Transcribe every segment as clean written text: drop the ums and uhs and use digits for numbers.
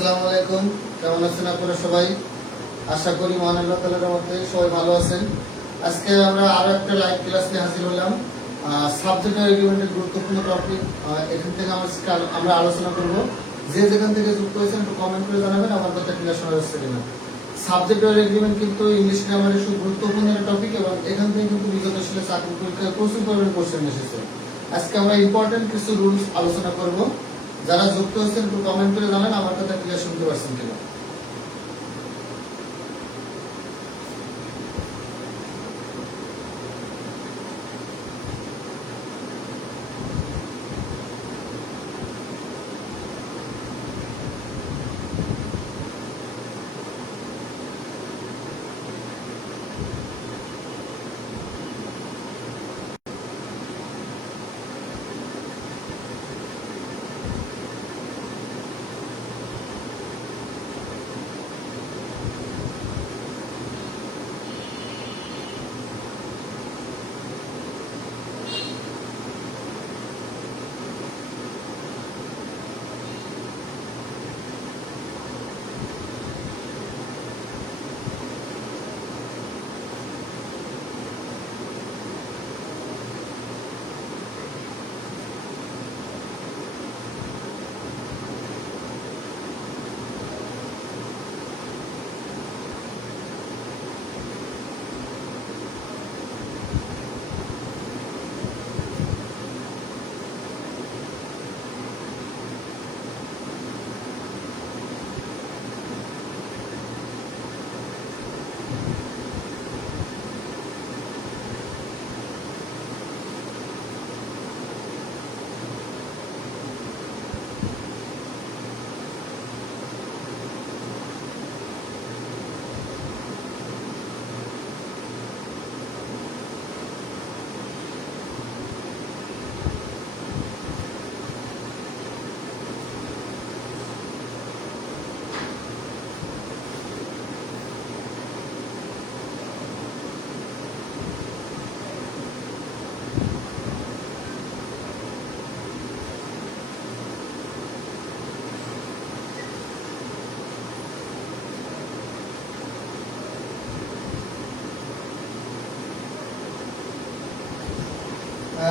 আসসালামু আলাইকুম। কেমন আছেন আপনারা সবাই? আশা করি মহান আল্লাহ তাআলার রহমতে সবাই ভালো আছেন। আজকে আমরা আরো একটা লাইভ ক্লাস নিয়ে হাজির হলাম। সাবজেক্ট এগ্রিমেন্টের গুরুত্বপূর্ণ টপিক এখান থেকে আমরা আলোচনা করব। যে যেখান থেকে যুক্ত হয়েছেন একটু কমেন্ট করে জানাবেন আমার কথা ক্লিয়ার শোনা যাচ্ছে কিনা। সাবজেক্ট এগ্রিমেন্ট কিন্তু ইংলিশ গ্রামারের খুব গুরুত্বপূর্ণ একটা টপিক এবং এখান থেকে কিন্তু বিগত সালে চাকরি পরীক্ষায় প্রচুর পরিমাণে কোশ্চেন এসেছে। আজকে আমরা ইম্পর্টেন্ট কিছু রুলস আলোচনা করব। যারা যুক্ত হচ্ছেন একটু কমেন্ট করে জানান আমার কথা ক্লিয়ার শুনতে পারছেন কিনা।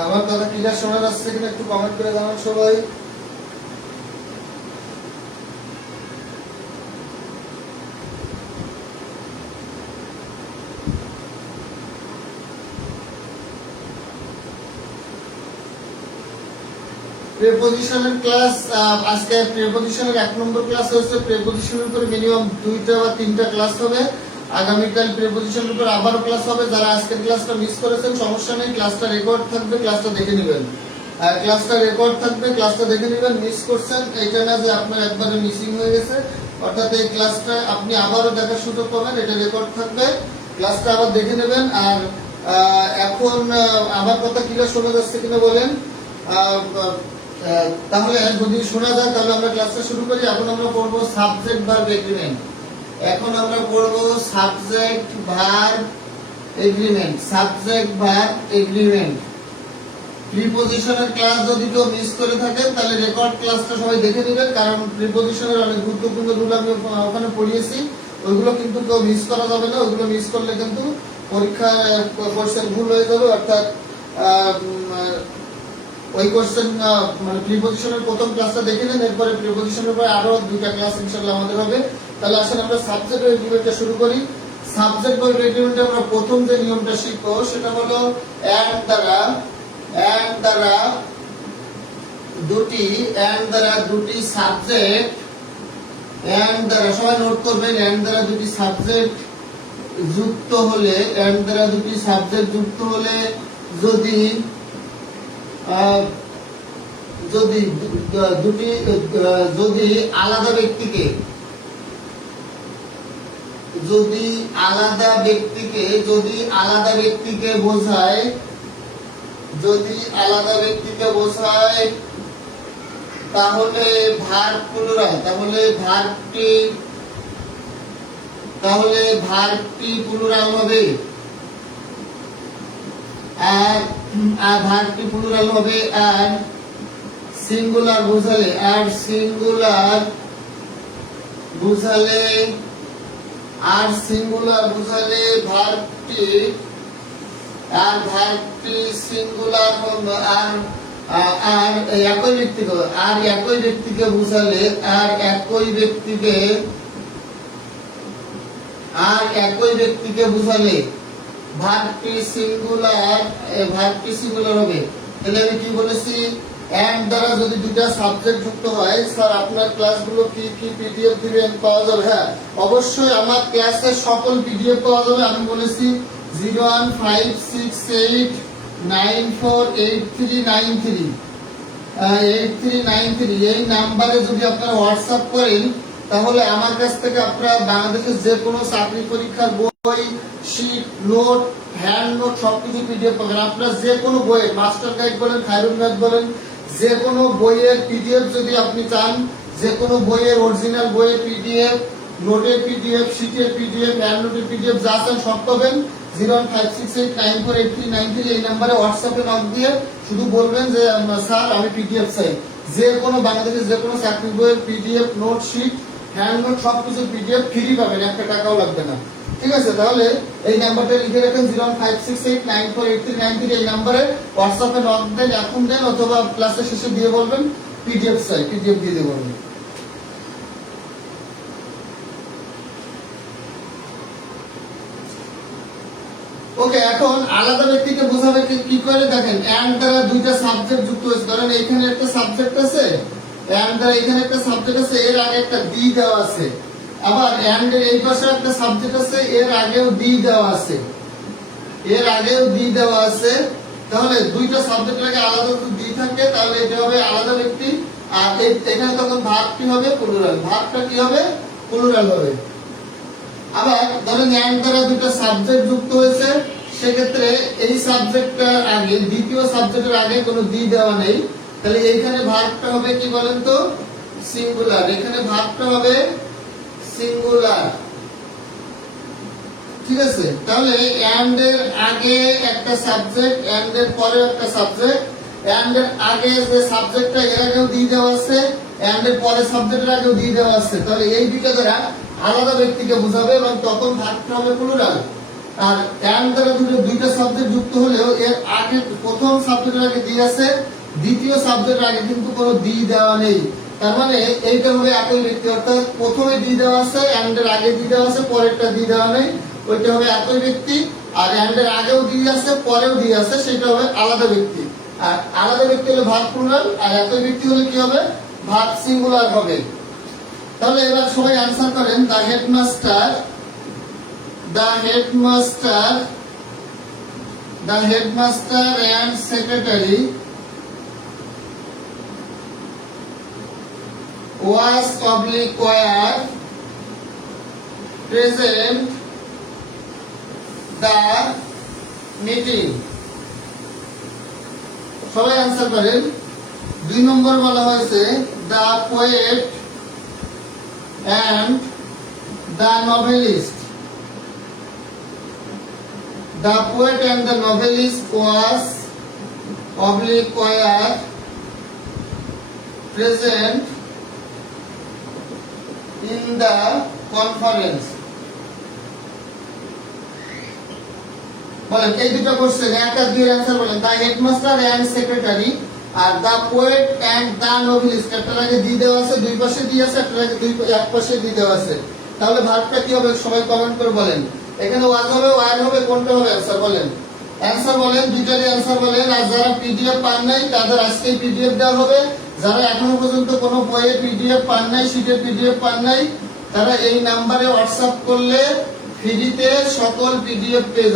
আমার কথা ক্লিয়ার শোনা যাচ্ছে কিনা একটু কমেন্ট করে জানান সবাই। প্রিপজিশনের ক্লাস আজকে প্রিপজিশনের 1 নম্বর ক্লাস হচ্ছে। প্রিপজিশনের উপরে মিনিমাম 2টা বা 3টা ক্লাস হবে। আগামীকাল প্রিপজিশনের উপর আবারও ক্লাস হবে। যারা আজকের ক্লাসটা মিস করেছেন সমস্যা নেই, ক্লাসটা রেকর্ড থাকবে, ক্লাসটা দেখে নেবেন। ক্লাসটা রেকর্ড থাকবে, ক্লাসটা দেখে নেবেন। মিস করছেন এটা না যে আপনার একবারে মিসিং হয়ে গেছে, অর্থাৎ এই ক্লাসটা আপনি আবারও দেখার সুযোগ পাবেন। এটা রেকর্ড থাকবে, ক্লাসটা আবার দেখে নেবেন। আর এখন আমার কথা ক্লিয়ার শোনা যাচ্ছে কিনা বলেন। তাহলে যদি শোনা যায় তাহলে আমরা ক্লাসটা শুরু করি। এখন আমরা পড়ব সাবজেক্ট ভার্ব এগ্রিমেন্ট। এখন আমরা পড়ব subject verb agreement. Subject verb agreement প্রিপজিশনের ক্লাস যদি কেউ মিস করে থাকেন তাহলে রেকর্ড ক্লাসটা সবাই দেখে নেবেন, কারণ প্রিপজিশনের অনেক গুরুত্বপূর্ণ রুল আমি ওখানে পড়িয়েছি। ওইগুলো কিন্তু কেউ মিস করা যাবে না। ওইগুলো মিস করলে কিন্তু পরীক্ষায় কোশ্চেন ভুল হয়ে যাবে। অর্থাৎ ওই কোশ্চেন মানে প্রিপজিশনের প্রথম ক্লাসটা দেখে নেন, এরপরে প্রিপজিশনের পরে আরো 2টা ক্লাস ইনশাআল্লাহ আমাদের হবে। তাহলে আসেন আমরা সাবজেক্ট ভার্ব এগ্রিমেন্টটা শুরু করি। সাবজেক্ট ভার্ব এগ্রিমেন্টে আমরা প্রথম যে নিয়মটা শিখবো সেটা হলো এন্ড দ্বারা দুটি সাবজেক্ট, এন্ড দ্বারা সবাই নোট করবেন, এন্ড দ্বারা দুটি সাবজেক্ট যুক্ত হলে, এন্ড দ্বারা দুটি সাবজেক্ট যুক্ত হলে যদি আলাদা ব্যক্তিকে বোঝায়, তাহলে ভার্ব প্লুরাল, তাহলে ভার্বটি প্লুরাল হবে। আর ভার্বটি প্লুরাল হবে। আর সিঙ্গুলার বোঝালে, বুঝালে আর সিঙ্গুলার বুঝালে ভার্বটি আর ভার্বটি সিঙ্গুলার হলো আর একই ব্যক্তিকে আর একই ব্যক্তিকে বুঝালে আর একই ব্যক্তিকে বুঝালে ভার্বটি সিঙ্গুলার হবে। তাহলে আমি কি বলেছি, এন্ড দ্বারা যদি দুটো সাবজেক্ট যুক্ত হয়, স্যার আপনার ক্লাসগুলো কি কি পিডিএফ দিবেন, পাওয়া যাবে? হ্যাঁ, অবশ্যই আমার ক্লাসের সকল পিডিএফ পাওয়া যাবে। আমি বলেছি 01568948393 এই নাম্বারে যদি আপনারা হোয়াটসঅ্যাপ করেন, তাহলে আমার কাছ থেকে আপনারা বাংলাদেশের যে কোনো চাকরি পরীক্ষার বই, শীট, নোট, হ্যান্ড নোট সবকিছু পিডিএফ পাবেন। আপনারা যে কোনো বইয়ের মাস্টার গাইড বলেন, খায়রুল ম্যাথ বলেন, যে কোনো বইয়ের পিডিএফ যদি আপনি চান, যে কোনো বইয়ের অরিজিনাল বইয়ের পিডিএফ, নোটের পিডিএফ, শীটের পিডিএফ, হ্যান্ড নোটের পিডিএফ যা চান সব পাবেন। 01568948393 এই নাম্বারে হোয়াটসঅ্যাপে নক দিয়ে শুধু বলবেন যে স্যার আমি পিডিএফ চাই। যে কোনো বাংলাদেশের যে কোনো চাকরি বইয়ের PDF, note, sheet, hand note সবকিছু পিডিএফ ফ্রি পাবেন, একটা টাকাও লাগবে না। ঠিক আছে, তাহলে এই নাম্বারটা লিখে রাখেন 01568948393 এই নাম্বারে হোয়াটসঅ্যাপে নক দেন, এখন দেন, অথবা ক্লাসের শেষে দিয়ে বলবেন পিডিএফ চাই, পিডিএফ দিয়ে দিয়ে বলবেন। ওকে, এখন আলাদা ব্যক্তিকে বোঝাবে কি করে দেখেন, এন্ড দ্বারা দুইটা সাবজেক্ট যুক্ত হয়েছে। ধরেন এখানে একটা সাবজেক্ট আছে, এন্ড দ্বারা এখানে একটা সাবজেক্ট আছে, এর আগে একটা দি দেওয়া আছে। আবার এন্ড এর এই পাশে একটা সাবজেক্ট আছে, এর আগেও দি দেওয়া আছে, তাহলে দুইটা সাবজেক্টের আগে আলাদা যদি দি থাকে তাহলে এটা হবে আলাদা ব্যক্তি। আর এখানে তখন ভার্বটি হবে প্লুরাল, ভার্বটা কি হবে? প্লুরাল হবে। আবার ধরেন এন্ড দ্বারা দুটো সাবজেক্ট যুক্ত হয়েছে, সেক্ষেত্রে এই সাবজেক্টটার আগে, দ্বিতীয় সাবজেক্টের আগে কোনো দি দেওয়া নেই, তাহলে এইখানে ভার্বটা হবে কি বলেন তো? সিঙ্গুলার। এখানে ভার্বটা হবে সিঙ্গুলার। ঠিক আছে, তাহলে এন্ড এর আগে একটা সাবজেক্ট, এন্ড এর পরে একটা সাবজেক্ট, এন্ড এর আগে যে সাবজেক্টটা এর আগেও দি দেওয়া আছে, এন্ড এর পরে সাবজেক্টের আগেও দি দেওয়া আছে, তাহলে এই দুইটা দ্বারা আলাদা ব্যক্তিকে বোঝাবে এবং তখন ভার্বটা হবে প্লুরাল। আর এন্ড দ্বারা দুইটা সাবজেক্ট যুক্ত হলেও এর আগে প্রথম সাবজেক্টের আগে দি আছে, দ্বিতীয় সাবজেক্টের আগে কিন্তু কোনো দি দেওয়া নেই। তার মানে এইটা হবে একই ব্যক্তি, অর্থাৎ প্রথমে দি দেওয়া আছে, এন্ড এর আগে দি দেওয়া আছে, পরেরটা দি দেওয়া নেই, ওইটা হবে একই ব্যক্তি। আর এন্ড এর আগেও দি আছে, পরেও দি আছে, সেটা হবে আলাদা ব্যক্তি। আর আলাদা ব্যক্তি হলে ভার্ব প্লুরাল, আর একই ব্যক্তি হলে কি হবে? ভার্ব সিঙ্গুলার হবে। তাহলে এবার সবাই आंसर করেন, the headmaster and secretary was were present the meeting। সবাই आंसर করেন। 2 নম্বর বলা হয়েছে the poet and the novelist was were present in the conference। বলেন এই দুটো কোশ্চেন, এক আর দুই आंसर বলেন। দ্য হেডমাস্টার এন্ড সেক্রেটারি আর the poet and the novelist, একটার আগে দি দেওয়া আছে, দুই পাশে দি আছে, একটার আগে এক পাশে দি দেওয়া আছে। তাহলে ভার্বটা কি হবে? সবাই কমেন্ট করে বলেন। এখানে ওয়াজ হবে, ওয়ার হবে, কোনটা হবে? आंसर বলেন, आंसर বলেন, দুইটারই आंसर বলেন। আর যারা পিডিএফ পান নাই তাদের আজকেই পিডিএফ দেওয়া হবে। যারা এখনো পর্যন্ত কোনো বইয়ের পিডিএফ পান নাই, শীটের পিডিএফ পান নাই, তারা এই নাম্বারে হোয়াটসঅ্যাপ করলে ফ্রিতে সকল পিডিএফ পেয়ে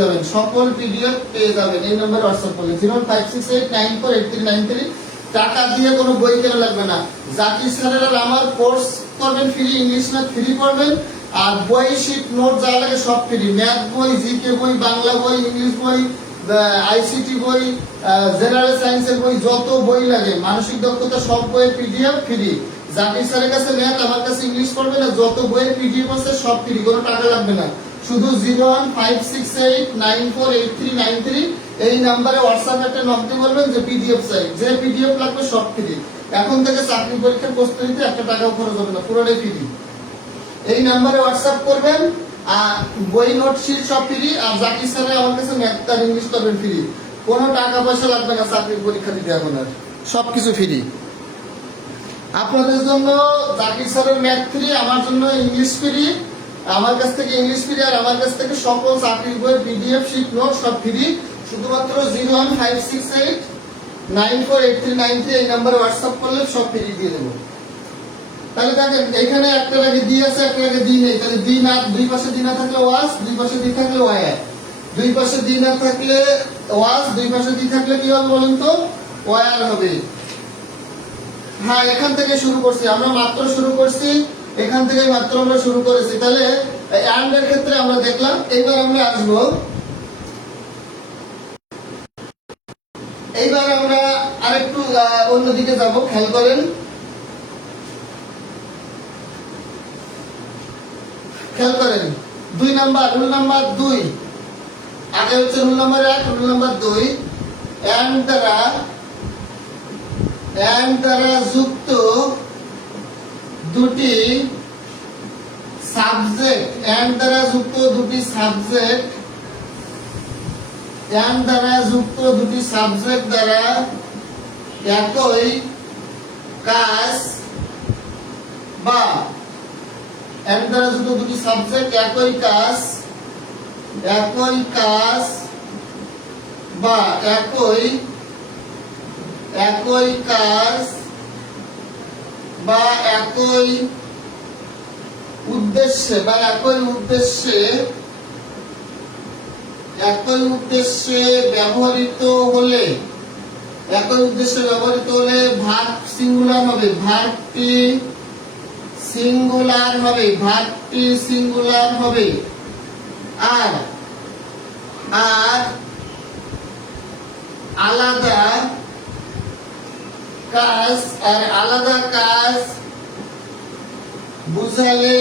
যাবেন, এই নাম্বারে হোয়াটসঅ্যাপ করলে 05689489393। টাকা দিয়ে কোনো বই কেনা লাগবে না। জাকির স্যারের আর আমার কোর্স করবেন ফ্রি, ইংলিশ ম্যাথ ফ্রি পড়বেন, আর বই, শীট, নোট যা লাগে সব ফ্রি। ম্যাথ বই, জিকে বই, বাংলা বই, ইংলিশ বই, আইসিটি বই, জেনারেল সায়েন্সের বই, যত বই লাগে, মানসিক দক্ষতা সব বইয়ের পিডিএফ ফ্রি। জাকির স্যারের কাছে ম্যাথ, আমার কাছে ইংলিশ পড়বে না, যত বইয়ের পিডিএফ আছে সব ফ্রি, কোনো টাকা লাগবে না। শুধু 01568948393 এই নাম্বারে হোয়াটসঅ্যাপে একটা নক দিয়ে বলবেন যে পিডিএফ চাই, যে পিডিএফ লাগবে সব ফ্রি। এখন থেকে চাকরি পরীক্ষার প্রস্তুতিতে একটা টাকাও খরচ হবে না, পুরোটাই ফ্রি। এই নাম্বারে হোয়াটসঅ্যাপ করবেন। আর বই নোট শিট সব ফ্রি। আর জাকির স্যারের আমার কাছে ম্যাথ আর ইংলিশ করবেন ফ্রি। কোনো টাকা পয়সা লাগবে না চাকরির পরীক্ষা দিতে এখন আর, সবকিছু ফ্রি। আপনাদের জন্য জাকির স্যারের ম্যাথ ফ্রি, আমার জন্য ইংলিশ ফ্রি। আমার কাছ থেকে ইংলিশ ফ্রি আর আমার কাছ থেকে সকল চাকরির বই পিডিএফ শিট নোট সব ফ্রি। শুধুমাত্র 01568948393 এই নাম্বারে হোয়াটসঅ্যাপ করলে সব ফ্রি দিয়ে দেবো। তাহলে দেখেন এখানে একটা আগে দি আছে, একটা আগে দি নেই। তাহলে দি না, দুই পাশে দি না থাকলে ওয়াস, দুই পাশে দি থাকলে ওয়ার। দুই পাশে দি না থাকলে ওয়াস, দুই পাশে দি থাকলে কি হবে বলেন তো? ওয়ার হবে। হ্যাঁ, এখান থেকে শুরু করছি আমরা, মাত্র শুরু করছি, এখান থেকে মাত্র আমরা শুরু করেছি। তাহলে অ্যান্ড এর ক্ষেত্রে আমরা দেখলাম। এইবার আমরা আসবো, এইবার আমরা আরেকটু অন্যদিকে যাব। খেয়াল করেন, খেয়াল করেন 2 নাম্বার, রুল নাম্বার 2। আগে হচ্ছে rule number 1, rule number 2। And দ্বারা যুক্ত দুটি সাবজেক্ট, অ্যান্ড দ্বারা যুক্ত দুটি সাবজেক্ট, অ্যান্ড দ্বারা যুক্ত দুটি সাবজেক্ট দ্বারা একই কাজ বা অ্যান্ড দ্বারা যুক্ত দুটি সাবজেক্ট একই কাজ বা একই কাজ বা একই উদ্দেশ্যে ব্যবহৃত হলে, ভার্ব সিঙ্গুলার হবে, ভার্বটি সিঙ্গুলার হবে। আর আলাদা কাজ বুঝালে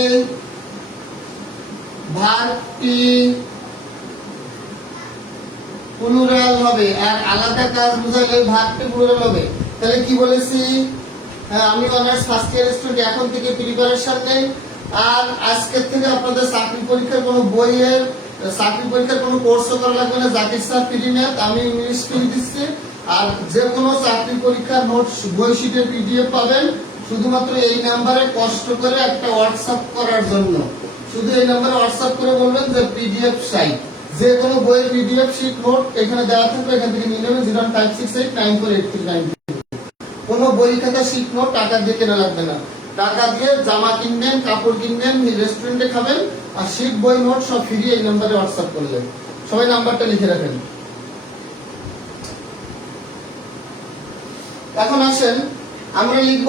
ভার্বটি প্লুরাল হবে। আর আলাদা কাজ বুঝালে ভার্বটি প্লুরাল হবে। তাহলে কি বলেছি? আমি অনার্স ফার্স্ট ইয়ার স্টুডেন্ট, এখন থেকে প্রিপারেশন নেই। আর আজকের থেকে আপনাদের চাকরি পরীক্ষার কোনো বইয়ের, চাকরি পরীক্ষার কোনো কোর্সও করা লাগবে না। জাকির স্যার ফ্রি ম্যাথ, আমি ইংলিশ ফ্রি দিচ্ছি। আর যে কোনো চাকরি পরীক্ষার নোটস বই শিটের পিডিএফ পাবেন। শুধুমাত্র এই নাম্বারে কষ্ট করে একটা হোয়াটসঅ্যাপ করার জন্য, শুধু এই নাম্বারে হোয়াটসঅ্যাপ করে বলবেন যে পিডিএফ চাই। যে কোনো বইয়ের পিডিএফ শিট নোট এখানে দেওয়া থাকবে, এখান থেকে নিয়ে নেবেন। 01568948393। কোনো বই খাতা শিট নোট টাকা দিয়ে কেনা লাগবে না। টাকা দিয়ে জামা কিনবেন, কাপড় কিনবেন, রেস্টুরেন্টে খাবেন। আর শিট বই নোট সব ফ্রি এই নাম্বারে হোয়াটসঅ্যাপ করলেন। সবাই নাম্বারটা লিখে রাখেন। এখন আসেন আমরা লিখব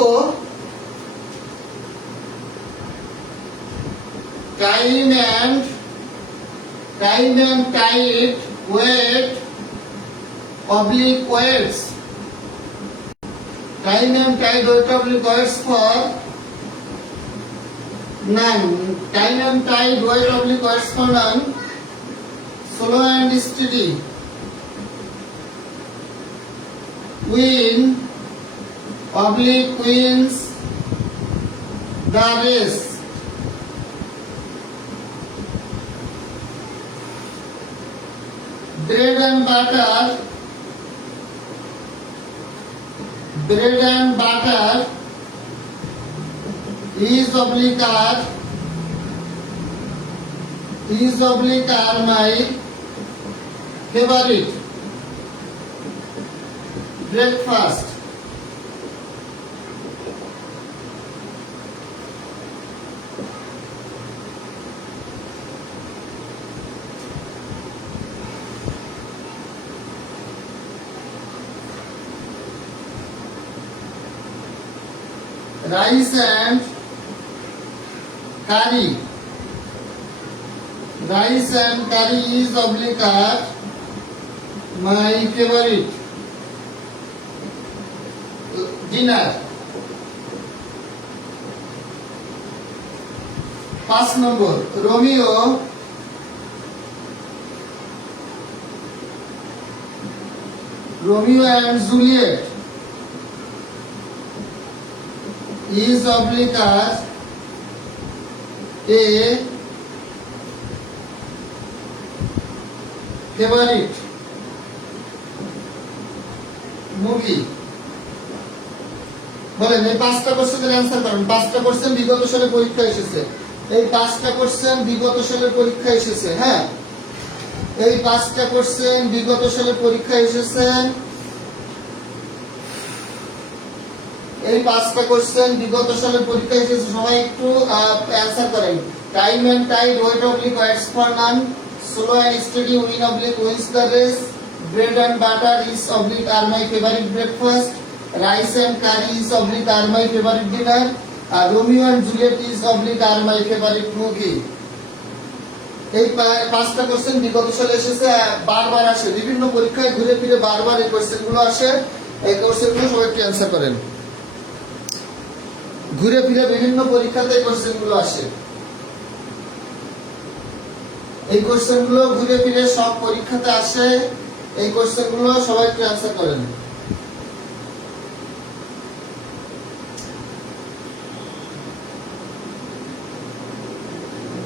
time and tide wait oblique weights. Time and tide weight oblique weights for 9. Time and tide weight oblique weights for 9. Slow and steady. Win oblique wins the race. Bread and butter is oblique are my favorite breakfast. Rice and curry is oblique are my favorite dinner. 5 number, Romeo and Juliet is oblique are A favourite movie. বলেন এই 5টা কোশ্চেনের answer করেন। 5টা question বিগত সালে পরীক্ষা এসেছে। এই 5টা কোশ্চেন বিগত সালের পরীক্ষা এসেছে। হ্যাঁ, এই 5টা কোশ্চেন বিগত সালের পরীক্ষা এসেছে। এই 5টা কোশ্চেন বিগত সালের পরীক্ষা এসেছে। সবাই একটু অ্যান্সার করেন। Time and tide, wait oblique waits for none, slow and steady, win oblique wins the race, bread and butter is oblique are my favourite breakfast, rice and curry is oblique are my favourite dinner, আর Romeo and Juliet is oblique are my favourite movie. এই 5টা question বিগত সালে এসেছে, বারবার আসে বিভিন্ন পরীক্ষায়, ঘুরে ফিরে বারবার এই কোশ্চেনগুলো আসে। এই কোশ্চেনগুলো সবাই একটু অ্যান্সার করেন। ঘুরে ফিরে বিভিন্ন পরীক্ষাতে এই কোশ্চেনগুলো আসে। এই কোশ্চেনগুলো ঘুরে ফিরে সব পরীক্ষাতে আসে। এই কোশ্চেনগুলো সবাই একটু অ্যান্সার করেন।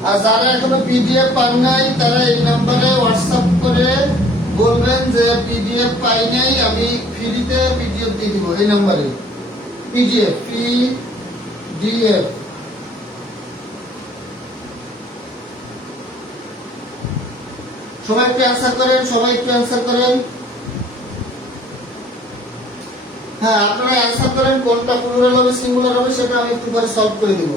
আর যারা এখনো পিডিএফ পান নাই তারা এই নম্বরে হোয়াটসঅ্যাপ করে বলবেন যে পিডিএফ পাই নাই, আমি ফ্রিতে পিডিএফ দিয়ে দিব। এই নম্বরে পিডিএফ সবাই একটু অ্যান্সার করেন, সবাই একটু অ্যান্সার করেন। হ্যাঁ, আপনারা অ্যান্সার করেন কোনটা প্লুরাল হবে সিঙ্গুলার হবে সেটা আমি একটু পরে সলভ করে দিব।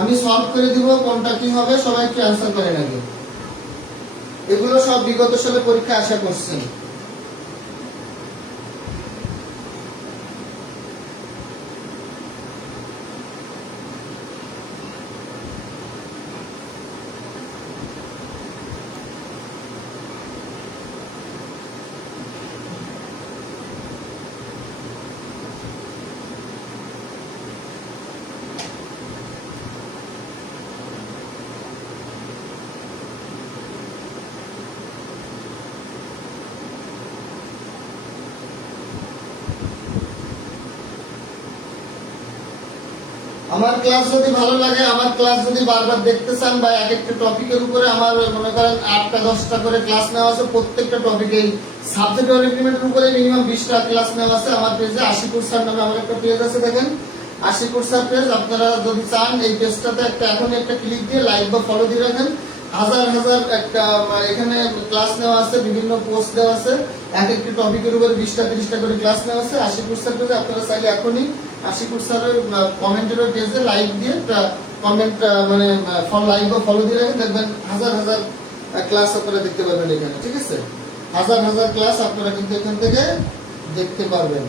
আমি সলভ করে দিব কোনটা কি হবে, সবাই একটু অ্যান্সার করেন আগে। এগুলো সব বিগত সালে পরীক্ষা আশা করছেন। আমার ক্লাস যদি ভালো লাগে, আমার ক্লাস যদি বারবার দেখতে চান, বা এক একটা টপিকের উপরে আমার মনে করেন 8টা 10টা করে ক্লাস নেওয়া আছে, প্রত্যেকটা টপিকে সাবজেক্ট এগ্রিমেন্টের উপরে মিনিমাম 20টা ক্লাস নেওয়া আছে আমার পেজে। আশিকুর স্যার নামে আমার একটা পেজ আছে, দেখেন আশিকুর স্যার পেজ। আপনারা যদি চান এই পেজটাতে এখনই একটা ক্লিক দিয়ে লাইক বা ফলো দিয়ে রাখেন। হাজার হাজার একটা এখানে ক্লাস নেওয়া আছে, বিভিন্ন পোস্ট দেওয়া আছে, এক একটা টপিকের উপরে 20টা 30টা করে ক্লাস নেওয়া আছে আশিকুর স্যার পেজে। আপনারা চাইলে এখনই আশিকুর স্যারের কমেন্টের পেজে লাইক দিয়ে কমেন্ট মানে লাইক বা ফলো দিয়ে রাখেন, দেখবেন হাজার হাজার ক্লাস আপনারা দেখতে পারবেন এখানে। ঠিক আছে, হাজার হাজার ক্লাস আপনারা কিন্তু এখান থেকে দেখতে পারবেন।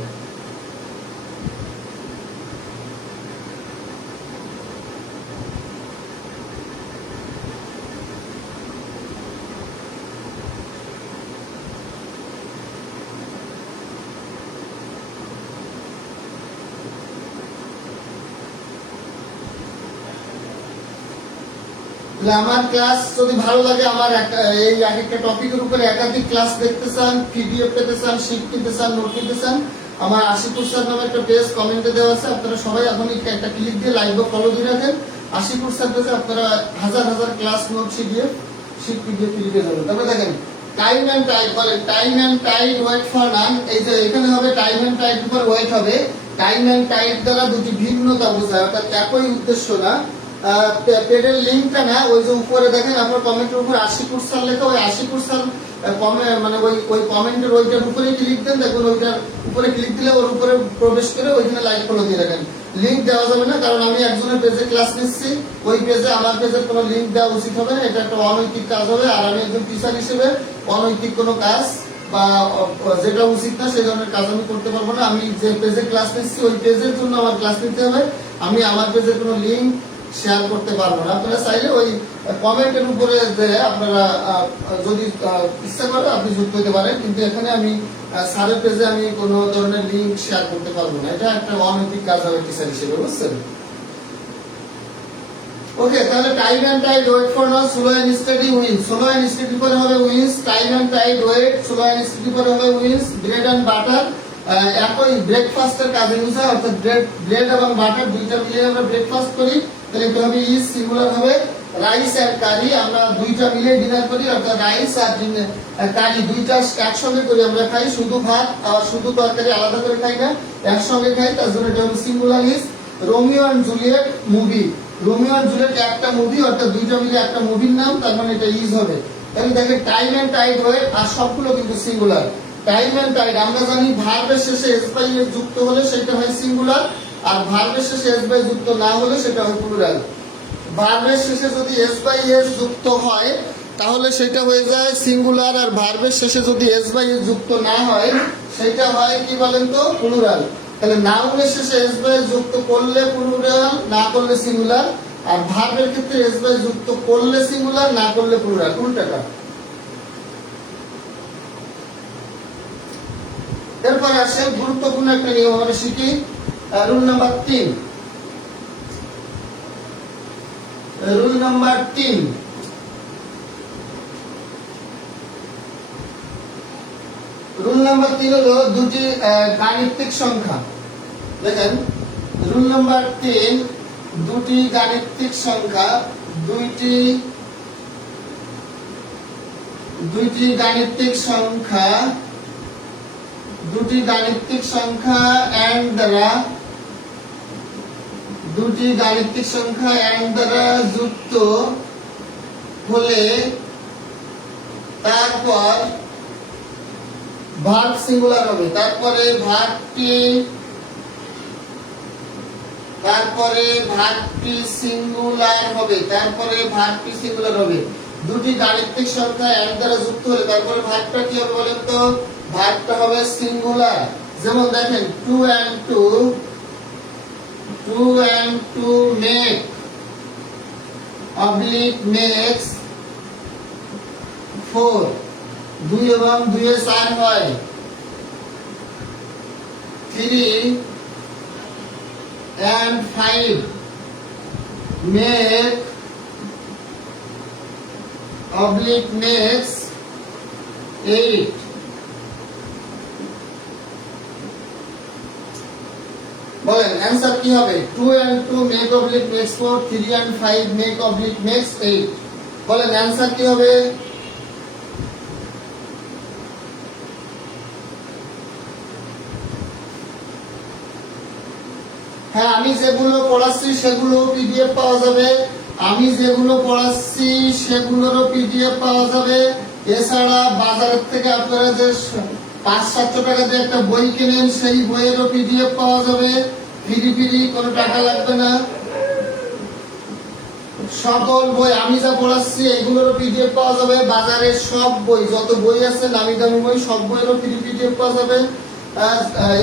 আমার ক্লাস যদি ভালো লাগে, আমার এই এক একটা টপিকের উপরে একাধিক ক্লাস দেখতে চান, পিডিএফ পেতে চান, শিট কিনতে চান, নোট কিনতে চান, আমার আশিকুর স্যার নামে একটা পেজ কমেন্টে দেওয়া আছে। আপনারা সবাই এখনই একটা ক্লিক দিয়ে লাইক বা ফলো দিয়ে রাখেন। আশিকুর স্যার পেজে আপনারা হাজার হাজার class, note, PDF, sheet PDF free পেয়ে যাবেন। তারপরে দেখেন টাইম এন্ড টাইড, বলেন time and tide wait for none. এই যে এখানে হবে টাইম এন্ড টাইড উপর ওয়েট হবে। টাইম এন্ড টাইড দ্বারা দুটি ভিন্নতা বোঝায়, অর্থাৎ একই উদ্দেশ্য না। পেডের লিঙ্কটা না, ওই যে উপরে দেখেন আপনার কমেন্টের উপর আশিকুর স্যার লেখা, ওই আশিকুর স্যার মানে ওই কমেন্টের ওইটার উপরে ক্লিক দেন, দেখুন ওইটার উপরে ক্লিক দিলে ওর উপরে প্রবেশ করে ওইখানে লাইক ফলো দিয়ে রাখেন। লিঙ্ক দেওয়া যাবে না, কারণ আমি একজনের পেজে ক্লাস নিচ্ছি, ওই পেজে আমার পেজের কোনো লিঙ্ক দেওয়া উচিত হবে না, এটা একটা অনৈতিক কাজ হবে। আর আমি একজন টিচার হিসেবে অনৈতিক কোনো কাজ বা যেটা উচিত না সেই ধরনের কাজ আমি করতে পারবো না। আমি যে পেজে ক্লাস নিচ্ছি ওই পেজের জন্য আমার ক্লাস নিতে হবে, আমি আমার পেজের কোনো লিঙ্ক শেয়ার করতে পারবো না। আপনারা চাইলে ওই কমেন্টের উপরে আপনারা যদি ইচ্ছা করে আপনি যুক্ত হতে পারেন, কিন্তু এখানে আমি স্যারের পেজে আমি কোনো ধরনের লিঙ্ক শেয়ার করতে পারবো না, এটা একটা অনৈতিক কাজ হবে টিচার হিসেবে, বুঝছেন? ওকে, তাহলে time and tide wait for now, slow and steady wins. Slow and steady পরে হবে wins, time and tide wait, slow and steady পরে হবে উইন্স, ব্রেড এন্ড বাটার, একই ব্রেকফাস্টের কাজে ইউজ হয়, অর্থাৎ ব্রেড এবং বাটার দুইটা মিলিয়ে আমরা ব্রেকফাস্ট করি, তাহলে এটা হবে ইজ, সিঙ্গুলার হবে রাইস এন্ড কারি। আমরা দুইটা মিলে ডিনার করি, অর্থাৎ রাইস আর কারি দুইটা একসঙ্গে করি আমরা খাই, শুধু ভাত আর শুধু তরকারি আলাদা করে খাই না, একসঙ্গে খাই, তার জন্য এটা হবে singular is. Romeo and Juliet movie, Romeo and Juliet একটা মুভি, অর্থাৎ দুইটা মিলে একটা মুভির নাম, তার মানে এটা ইজ হবে। তাহলে দেখেন টাইম এন্ড টাইড হয়, আর সবগুলো কিন্তু সিঙ্গুলার। টাইম এন্ড টাইড আমরা জানি ভার্বের শেষে এস বাই এস যুক্ত হলে সেটা হয় সিঙ্গুলার, আর ভার্বের শেষে এস বাই যুক্ত না হলে সেটা হয় প্লুরাল। ভার্বের শেষে যদি এস বাই এস যুক্ত হয় তাহলে সেটা হয়ে যায় সিঙ্গুলার, আর ভার্বের শেষে যদি এস বাই এস যুক্ত না হয় সেটা হয় কি বলেন তো প্লুরাল। তাহলে নাউনের শেষে এস বাই এস যুক্ত করলে প্লুরাল, না করলে সিঙ্গুলার, আর ভার্বের ক্ষেত্রে এস বাই যুক্ত করলে সিঙ্গুলার, না করলে প্লুরাল, উল্টাটা। এরপর আসে গুরুত্বপূর্ণ একটা নিয়ম আমরা শিখি, rule number 3। Rule number 3, rule number 3 হলো দুটি গাণিতিক সংখ্যা। দেখেন রুল নাম্বার 3, দুটি গাণিতিক সংখ্যা, দুটি গাণিতিক সংখ্যা এন্ড দ্বারা, দুটি গাণিতিক সংখ্যা এন্ড দ্বারা যুক্ত হলে তারপর ভার্ব সিঙ্গুলার হবে, তারপরে ভার্বটি সিঙ্গুলার হবে, দুটি গাণিতিক সংখ্যা এন্ড দ্বারা যুক্ত হলে তারপরে ভার্বটা কি হবে বলেন তো, ভার্বটা হবে সিঙ্গুলার। যেমন দেখেন 2 and 2 make makes 4, 2 এবং 2 এর 4 হয়। 3 and 5 makes 8। বলেন অ্যানসার কি হবে? 2 and 2 make makes 4, 3 and 5 make makes 8। বলেন অ্যানসার কি হবে? হ্যাঁ, আমি যেগুলো পড়াচ্ছি সেগুলো পিডিএফ পাওয়া যাবে, সেগুলোরও পিডিএফ পাওয়া যাবে। এছাড়া বাজারের থেকে আপনারা যে 500-700 টাকা দিয়ে একটা বই কেনেন সেই বইয়েরও পিডিএফ পাওয়া যাবে, ফ্রি, কোনো টাকা লাগবে না। সকল বই আমি যা পড়াচ্ছি এগুলোরও পিডিএফ পাওয়া যাবে। বাজারের সব বই, যত বই আছে নামি দামি বই, সব বইয়েরও ফ্রি পিডিএফ পাওয়া যাবে।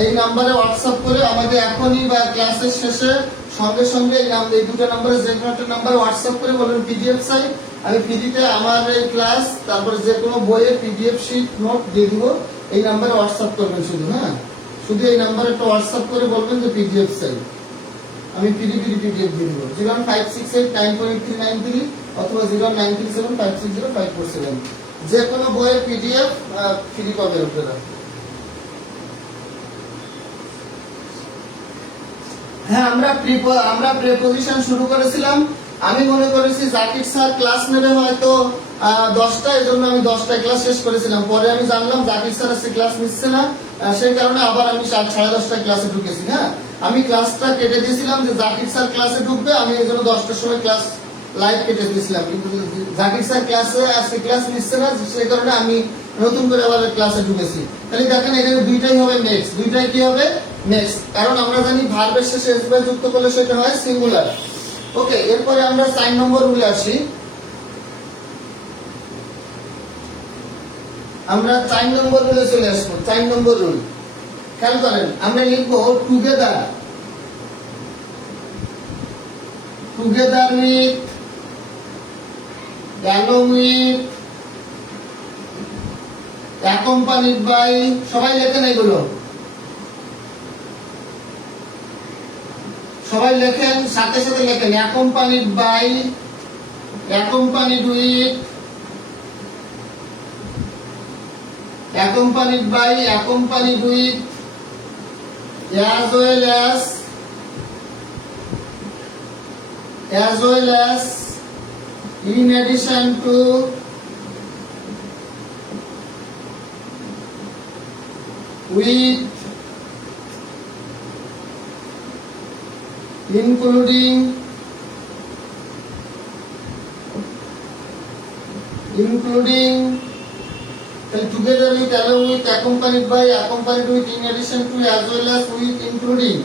এই নাম্বারে হোয়াটসঅ্যাপ করে আমাদের এখনই বা ক্লাসের শেষে সঙ্গে সঙ্গে এই দুটো নাম্বারে যে কোনো একটা নাম্বারে হোয়াটসঅ্যাপ করে বলবেন পিডিএফ চাই, আমি ফ্রিতে আমার এই ক্লাস তারপর যে কোনো বইয়ের পিডিএফ শিট নোট দিয়ে দিব। এই নাম্বারে হোয়াটসঅ্যাপ করবেন শুধু, হ্যাঁ শুধু এই নাম্বারে একটা হোয়াটসঅ্যাপ করে বলবেন যে পিডিএফ চাই, আমি পিডিএফ দিয়ে দিব। 01568948393 অথবা 09375605547, যে কোনো বইয়ের পিডিএফ ফ্রি পাবেন আপনারা। হ্যাঁ, আমরা প্রিপোজিশন শুরু করেছিলাম। আমি মনে করেছি জাকির স্যার ক্লাস নেবে হয়তো 10টা, এজন্য আমি 10টায় ক্লাস শেষ করেছিলাম। পরে আমি জানলাম জাকির স্যার আজকে ক্লাস নিচ্ছে না, সেই কারণে আবার আমি 10:30টায় ক্লাসে ঢুকেছি। হ্যাঁ, আমি ক্লাসটা কেটে দিয়েছিলাম যে জাকির স্যার ক্লাসে ঢুকবে, আমি এই জন্য 10টার সময় ক্লাস লাইভ কেটে দিয়েছিলাম, কিন্তু জাকির স্যার ক্লাসে আজকে ক্লাস নিচ্ছে না, সেই কারণে আমি নতুন করে আবার ক্লাসে ঢুকেছি। তাহলে দেখেন এখানে দুইটাই হবে নেক্সট, দুইটাই কি হবে নেক্সট, কারণ আমরা জানি ভার্বের শেষে এস বাই যুক্ত করলে সেটা হয় সিঙ্গুলার। ওকে, এরপরে আমরা 4 নম্বর রুলে আসি। আমরা 4 নম্বর রুলে চলে আসবো। 4 নম্বর রুল খেয়াল করেন, আমরা লিখবো together with, along with, accompanied by, সবাই লেখেন এগুলো, সবাই লেখেন, সাথে সাথে লেখেন accompanied by, accompanied with, accompanied by, accompanied with, as well as in addition to with including together with, along with, accompanied by, accompanied with, in addition to, as well as with, including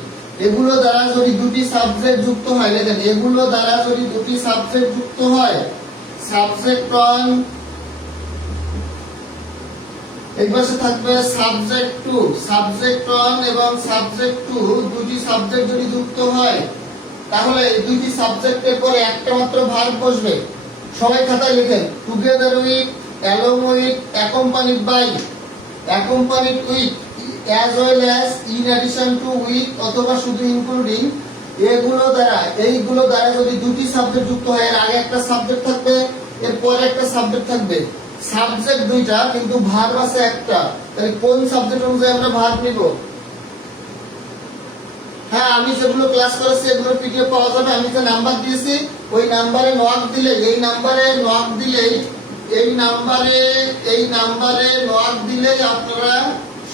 এগুলো দ্বারা যদি দুটি subject যুক্ত হয়, দেখেন এগুলো দ্বারা যদি দুটি সাবজেক্ট যুক্ত হয়, সাবজেক্ট অন এই পাশে থাকবে সাবজেক্ট টু, সাবজেক্ট অন এবং সাবজেক্ট টু দুটি সাবজেক্ট যদি যুক্ত হয় তাহলে এই দুটি সাবজেক্টের পরে একটা মাত্র ভার্ব বসবে। সবাই খাতায় লিখেন together with, along with, accompanied by, accompanied with, as well as, in addition to, with অথবা শুধু ইনক্লুডিং এইগুলো দ্বারা যদি দুটি সাবজেক্ট যুক্ত হয়, এর আগে একটা সাবজেক্ট থাকবে, এর পরে একটা সাবজেক্ট থাকবে, সাবজেক্ট দুইটা কিন্তু ভার্ব আছে একটা, তাহলে কোন সাবজেক্ট অনুযায়ী আমরা ভার্ব নিব? হ্যাঁ, আমি যেগুলো ক্লাস করেছি এগুলো পিডিএফ পাওয়া যাবে। আমি যে নাম্বার দিয়েছি ওই নাম্বারে নক দিলে, এই নাম্বারে নক দিলেই আপনারা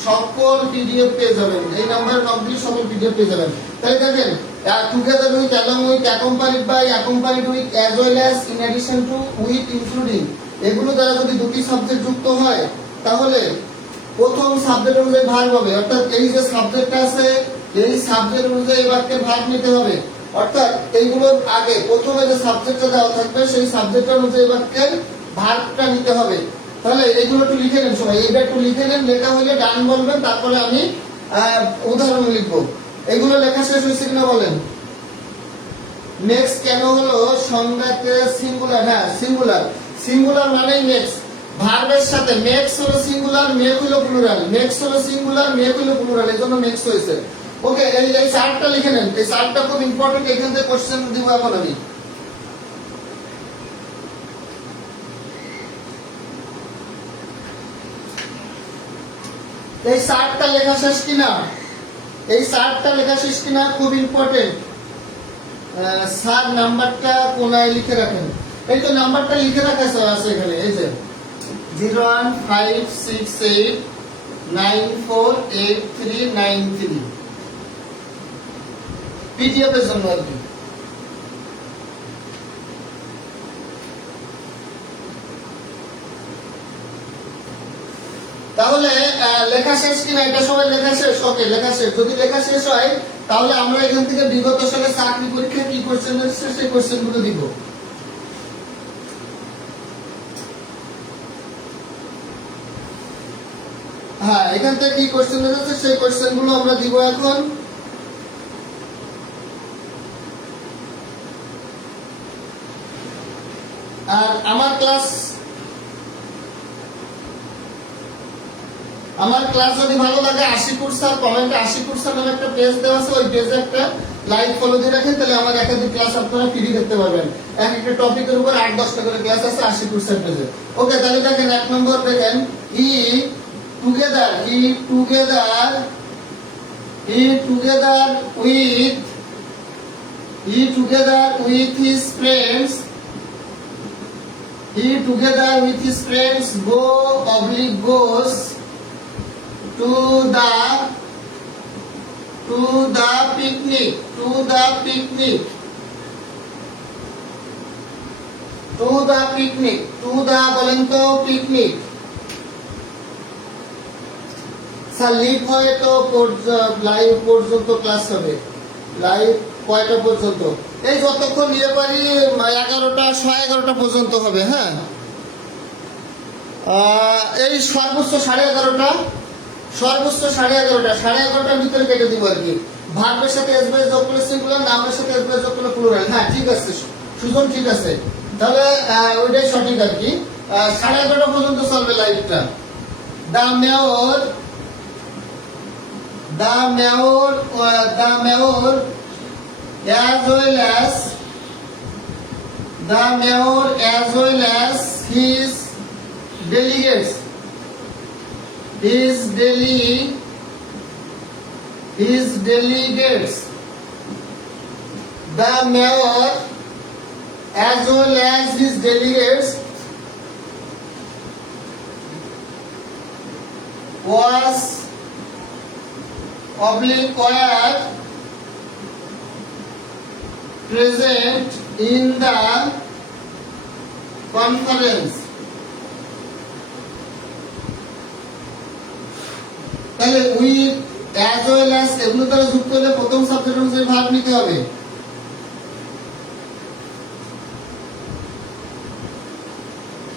সকল পিডিএফ পেয়ে যাবেন। এই নাম্বারে নক দিলে সকল পিডিএফ পেয়ে যাবেন। তাহলে দেখেন together with, along with, accompanied by, accompanied with, as well as, in addition to, with, including এগুলো দ্বারা যদি দুটি সাবজেক্ট যুক্ত হয় তাহলে প্রথম সাবজেক্ট অনুযায়ী ভার্ব হবে। অর্থাৎ এই যে সাবজেক্ট আছে এই সাবজেক্ট অনুযায়ী এই বাক্যে ভার্ব নিতে হবে। অর্থাৎ এইগুলোর আগে প্রথমে যে সাবজেক্টটা দেওয়া থাকবে সেই সাবজেক্ট অনুযায়ী বাক্যের ভার্বটা নিতে হবে। তাহলে এইগুলো একটু লিখে নেন সবাই, এইটা একটু লিখে নেন, লেখা হলে ডান বলবেন, তারপরে আমি উদাহরণ লিখবো। এগুলো লেখা শেষ হয়েছে কিনা বলেন। নেক্সট কেন হলো সংজ্ঞাতে সিঙ্গুলার, হ্যাঁ সিঙ্গুলার মানেই নেক্সট, ভার্বের সাথে মেক্স হলো সিঙ্গুলার, মেক হলো প্লুরাল, মেক্স হলো সিঙ্গুলার, মেক হলো প্লুরাল, এজন্য মেক্স হয়েছে। ওকে, এই চার্টটা লিখে নেন, এই চার্টটা খুব ইম্পর্টেন্ট, এখান থেকে কোশ্চেন দিব এখন আমি। এই চার্টটা লেখা শেষ কিনা, খুব ইম্পর্টেন্ট। স্যার নাম্বারটা কোনায় লিখে রাখেন, এই তো নাম্বারটা লিখে রাখা আছে এখানে, এই যে 01568948393 পিডিএফ এর জন্য আর কি। তাহলে লেখা শেষ কিনা, এটা সবাই লেখা শেষ? ওকে, লেখা শেষ। যদি লেখা শেষ হয় তাহলে আমরা এখান থেকে বিগত সালে চাকরি পরীক্ষা কি কোশ্চেন এসেছে সেই কোশ্চেন গুলো দিব। হ্যাঁ, এখান থেকে কি কোশ্চেন এসেছে সেই কোশ্চেন গুলো আমরা দিব এখন। আর আমার ক্লাস যদি ভালো লাগে, আশিকুর স্যার কমেন্টে আশিকুর স্যার নামে একটা পেজ দেওয়া আছে, ওই পেজে একটা লাইক ফলো দিয়ে রাখেন, তাহলে আমার একাধিক ক্লাস আপনারা ফ্রি দেখতে পারবেন। এক একটা টপিকের উপর 8-10টা করে ক্লাস আছে আশিকুর স্যার পেজে। ওকে, তাহলে দেখেন 1 নম্বর দেখেন, he together with his friends goes to the picnic বলেন তো পিকনিক। স্যার লিভ হয় তো লাইভ পর্যন্ত ক্লাস হবে, লাইভ কয়টা পর্যন্ত? এই যতক্ষণ নিতে পারি 11টা 11:30 পর্যন্ত হবে। হ্যাঁ, এই সর্বোচ্চ 11:30, 11:30 ভিতরে কেটে দিব আর কি। ভার্বের সাথে এসবে যোগ করলে সিঙ্গুলার, নামের সাথে এসবে যোগ করলে প্লুরাল। হ্যাঁ, ঠিক আছে সুজন, ঠিক আছে। তাহলে ওইটাই সঠিক আর কি। 11:30 পর্যন্ত চলবে লাইভটা। The mayor as well as his delegates his delegates, the mayor as well as his delegates was oblique were present in the conference. তাহলে উইথ অ্যাজ ওয়েল অ্যাজ এগুলো দ্বারা যুক্ত হলে প্রথম সাবজেক্ট অনুযায়ী ভার্ব নিতে হবে।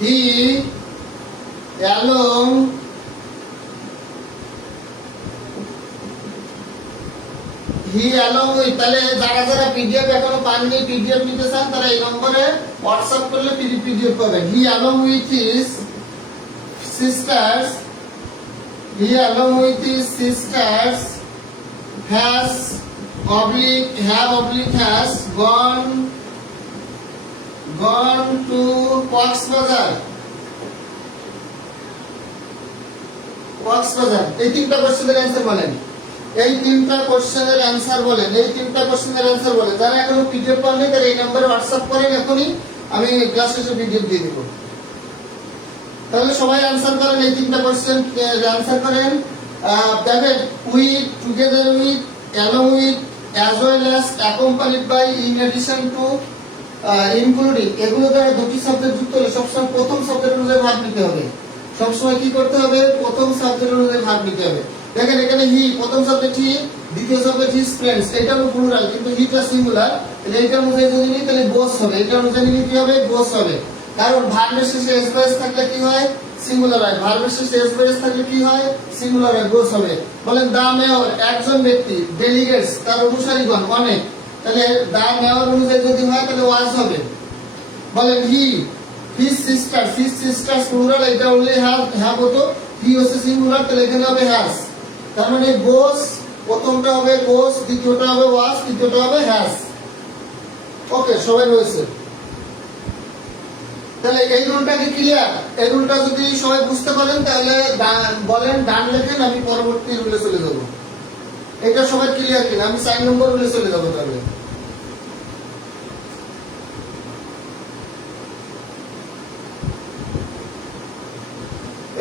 হি along with, তাহলে যারা যারা পিডিএফ এখনো পাননি, পিডিএফ নিতে চান তারা এই নম্বরে হোয়াটসঅ্যাপ করলে পিডিএফ পাবেন। হি along with his sisters has gone to Cox's Bazar. এই তিনটা কোশ্চেনের অ্যানসার বলেন। যারা এখনো পিডিএফ পাননি তারা এই নম্বরে হোয়াটসঅ্যাপ করেন, এখনই আমি ক্লাস শেষে পিডিএফ দিয়ে দেব। তাহলে সবাই অ্যানসার করেন, এই তিনটা কোশ্চেন অ্যানসার করেন। দেখেন with, together with, along with, as well as, accompanied by, in addition to, including, এগুলো দ্বারা দুটি সাবজেক্ট যুক্ত হলে সবসময় প্রথম সাবজেক্ট অনুযায়ী ভার্ব নিতে হবে। সবসময় কি করতে হবে? প্রথম সাবজেক্ট অনুযায়ী ভার্ব নিতে হবে। দেখেন এখানে হি প্রথম সাবজেক্ট হি, দ্বিতীয় সাবজেক্ট হিজ ফ্রেন্ডস, এটা হলো প্লুরাল কিন্তু হিটা সিঙ্গুলার। তাহলে এইটা অনুযায়ী যদি নিই তাহলে গোস হবে, এটা অনুযায়ী নিলে কি হবে? গোস হবে। কারণ ভার্বের শেষে এস বেস থাকলে কি হয়? সিঙ্গুলার হয়। ভার্বের শেষে এস বেস থাকলে কি হয়? সিঙ্গুলার হয়, গোস হবে। বলেন দা মেয়র একজন ব্যক্তি, ডেলিগেটস তার অনুসারীগণ অনেক, তাহলে দা মেয়র অনুযায়ী যদি হয় তাহলে ওয়াজ হবে। বলেন হি, হিজ সিস্টার্স প্লুরাল, এটা অনলি হ্যাভ হতো, হি হচ্ছে সিঙ্গুলার, তাহলে এখানে হবে হ্যাজ। তার মানে গোস প্রথমটা হবে গোস, দ্বিতীয়টা হবে ওয়াজ, তৃতীয়টা হবে হ্যাজ। ওকে, সবাই রয়েছে। তাহলে এই রুলটা কি ক্লিয়ার? এই রুলটা যদি সবাই বুঝতে পারেন তাহলে বলেন ডান লেখেন, আমি পরবর্তী রুলে চলে যাব। এটা সবাই ক্লিয়ার কিনা? আমি 4 নম্বর রুলে চলে যাব। তাহলে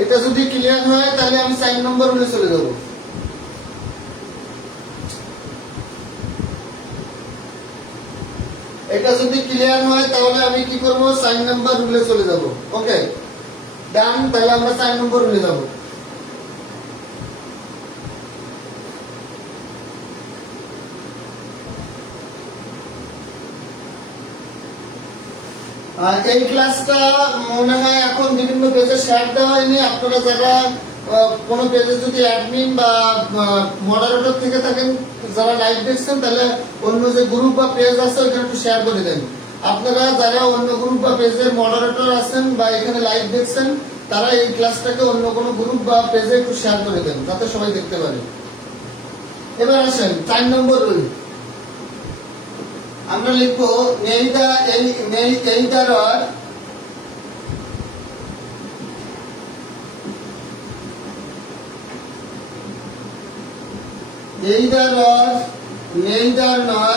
এটা যদি ক্লিয়ার হয় তাহলে আমি 4 নম্বর রুলে চলে যাব। এটা যদি ক্লিয়ার হয় তাহলে আমি কি করব? 4 নম্বর রুলে চলে যাব। ওকে ডান, তাহলে আমরা 4 নম্বর রুলে যাব। এই ক্লাসটা মনে হয় এখন বিভিন্ন পেজে শেয়ার দেওয়া হয়নি। আপনারা যারা কোন পেজে যদি অ্যাডমিন বা মডারেটর থেকে থাকেন, যারা লাইভ দেখছেন, তাহলে অন্য যে গ্রুপ বা পেজ আছে ওইখানে একটু শেয়ার করে দেন। আপনারা যারা অন্য গ্রুপ বা পেজের মডারেটর আছেন বা এখানে লাইভ দেখছেন, তারা এই ক্লাসটাকে অন্য কোনো গ্রুপ বা পেজে একটু শেয়ার করে দেন যাতে সবাই দেখতে পারে। এবার আসেন 4 নম্বর রুল। আমরা লিখবো neither or neither nor,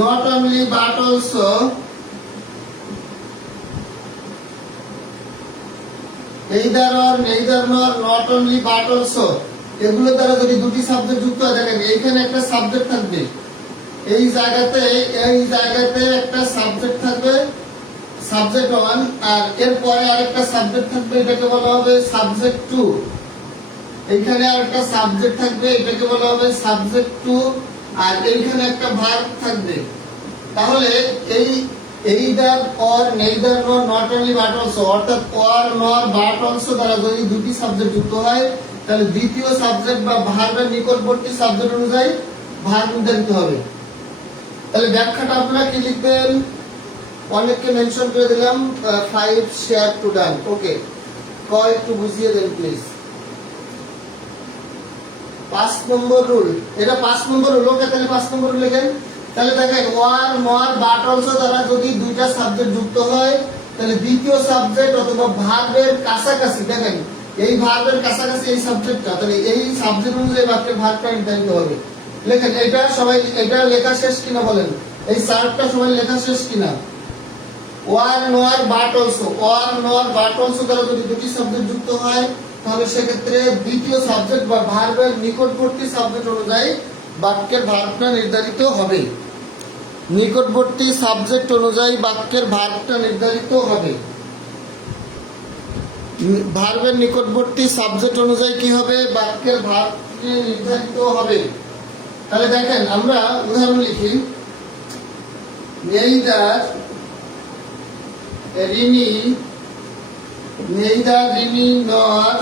not only but also, neither nor, not only but also, এগুলো দ্বারা যদি দুটি সাবজেক্ট যুক্ত হয়, দেখেন এইখানে একটা সাবজেক্ট থাকবে, এই জায়গাতে একটা সাবজেক্ট থাকবে, সাবজেক্ট 1, আর এরপরে আরেকটা সাবজেক্ট থাকবে, এটাকে বলা হবে সাবজেক্ট 2। এইখানে আরেকটা সাবজেক্ট থাকবে, এটাকে বলা হবে সাবজেক্ট 2, আর এইখানে একটা ভার্ব থাকবে। তাহলে এই either or, neither nor, not only but also, অর্থাৎ or nor but also দ্বারা যদি দুটি সাবজেক্ট যুক্ত হয় তাহলে দ্বিতীয় সাবজেক্ট বা ভার্বের নিকটবর্তী সাবজেক্ট অনুযায়ী ভার্ব নির্ধারিত হবে। তাহলে ব্যাখ্যাটা আপনারা কি লিখবেন? অনেককে মেনশন করে দিলাম, 5 শেয়ার টু ডান। ওকে, একটু বুঝিয়ে দেন প্লিজ। 5 নম্বর রুল, এটা 5 নম্বর রুল। ওকে, তাহলে 5 নম্বর রুল লিখেন। তাহলে দেখেন or nor but also দ্বারা যদি দুইটা সাবজেক্ট যুক্ত হয় তাহলে দ্বিতীয় সাবজেক্ট অথবা ভার্বের কাছাকাছি, দেখেন এই ভার্বের কাছাকাছি এই সাবজেক্টটা, তাহলে এই সাবজেক্ট অনুযায়ী বাক্যের ভার্বটা নির্ধারিত হবে। লেখেন এটা সবাই, এটা লেখা শেষ কিনা বলেন, এই সার্ভটা সবাই লেখা শেষ কিনা? Or nor but also, or nor but also দ্বারা যদি দুটি সাবজেক্ট যুক্ত হয় তাহলে সেক্ষেত্রে দ্বিতীয় সাবজেক্ট বা ভার্বের নিকটবর্তী সাবজেক্ট অনুযায়ী বাক্যের ভার্বটা নির্ধারিত হবে। নিকটবর্তী সাবজেক্ট অনুযায়ী বাক্যের ভার্বটা নির্ধারিত হবে। ভার্বের নিকটবর্তী সাবজেক্ট অনুযায়ী কি হবে? বাক্যের ভার্বটি নির্ধারিত হবে। তাহলে দেখেন আমরা উদাহরণ লিখি, নেইদার রিনি নর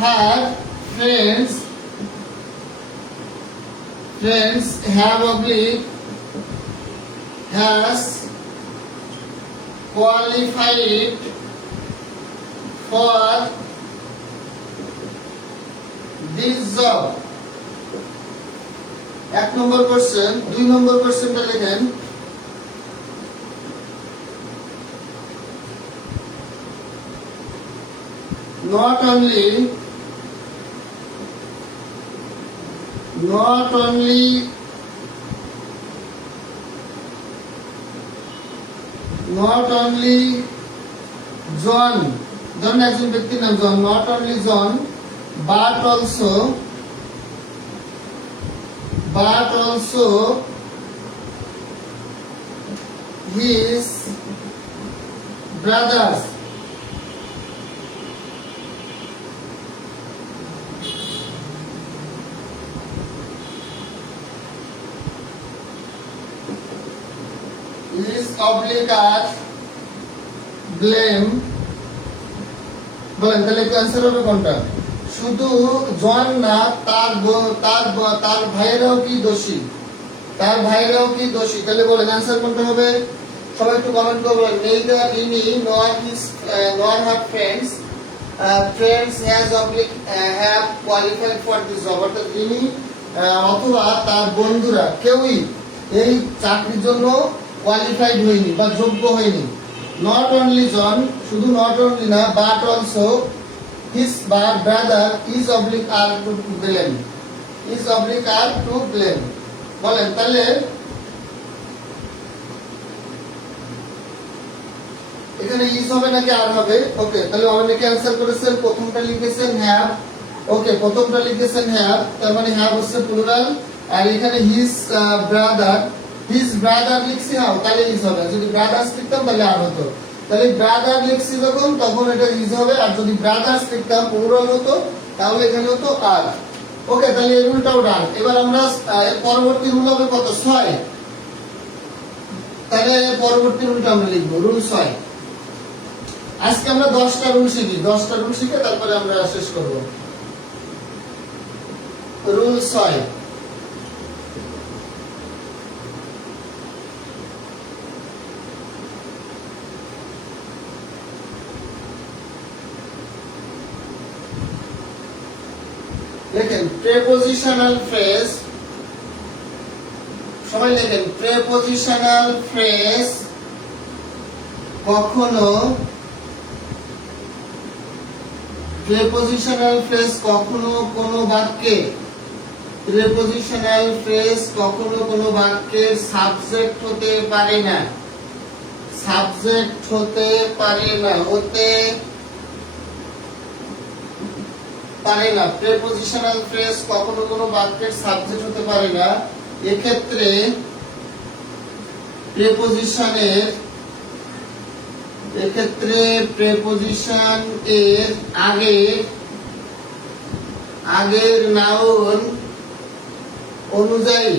her friends have oblique has qualified for this job। 1 number question. 2 নম্বর কোশ্চেনটা লেখেন, not only John, ধরুন একজন ব্যক্তির নাম জন, not only John but also his brothers is oblique are blame। বলেন তাহলে অ্যানসার হবে কোনটা? শুধু জন না, তার ভাইয়েরাও কি দোষী? তার ভাইয়েরাও কি দোষী? তাহলে বলেন অ্যানসার কোনটা হবে? সবাই একটু কমেন্ট করে বলেন। neither Rini nor her friends has oblique have qualified for this job। অর্থাৎ রিনি অথবা তার বন্ধুরা কেউই এই চাকরির জন্য কোয়ালিফাইড হয়নি বা যোগ্য হয়নি। নট অনলি জন, শুধু নট অনলি না, but also his brother is oblique are to blame, বলেন তাহলে এখানে ইজ হবে নাকি আর হবে? ওকে, তাহলে অনেকে অ্যানসার করেছেন, প্রথমটা লিখেছেন হ্যাভ। ওকে, প্রথমটা লিখেছেন হ্যাভ, তার মানে হ্যাভ হচ্ছে প্লুরাল। আর এখানে হিজ ব্রাদার লিখছি হাও, তাহলে ইজ হবে। যদি ব্রাদার্স লিখতাম তাহলে আর হতো। তাহলে ব্রাদার লিখছি যখন, তখন এটা ইজ হবে। আর যদি ব্রাদার্স লিখতাম প্লুরাল হতো, তাহলে এখানে হতো আর। ওকে, তাহলে এই রুলটাও ডান। এবার আমরা পরবর্তী রুল হবে কত? 6। তাহলে পরবর্তী রুলটা আমরা লিখবো রুল 6। আজকে আমরা 10টা রুল শিখি, 10টা রুল শিখে তারপরে আমরা শেষ করব। রুল 6, লেখেন প্রেপোজিশনাল ফ্রেজ। সবাই লেখেন প্রেপোজিশনাল ফ্রেজ কখনো কোনো বাক্যের সাবজেক্ট হতে পারে না, প্রেপোজিশনাল ফ্রেজ কখনো কোনো বাক্যের সাবজেক্ট হতে পারে না। এক্ষেত্রে প্রেপোজিশন এর আগের নাউন অনুযায়ী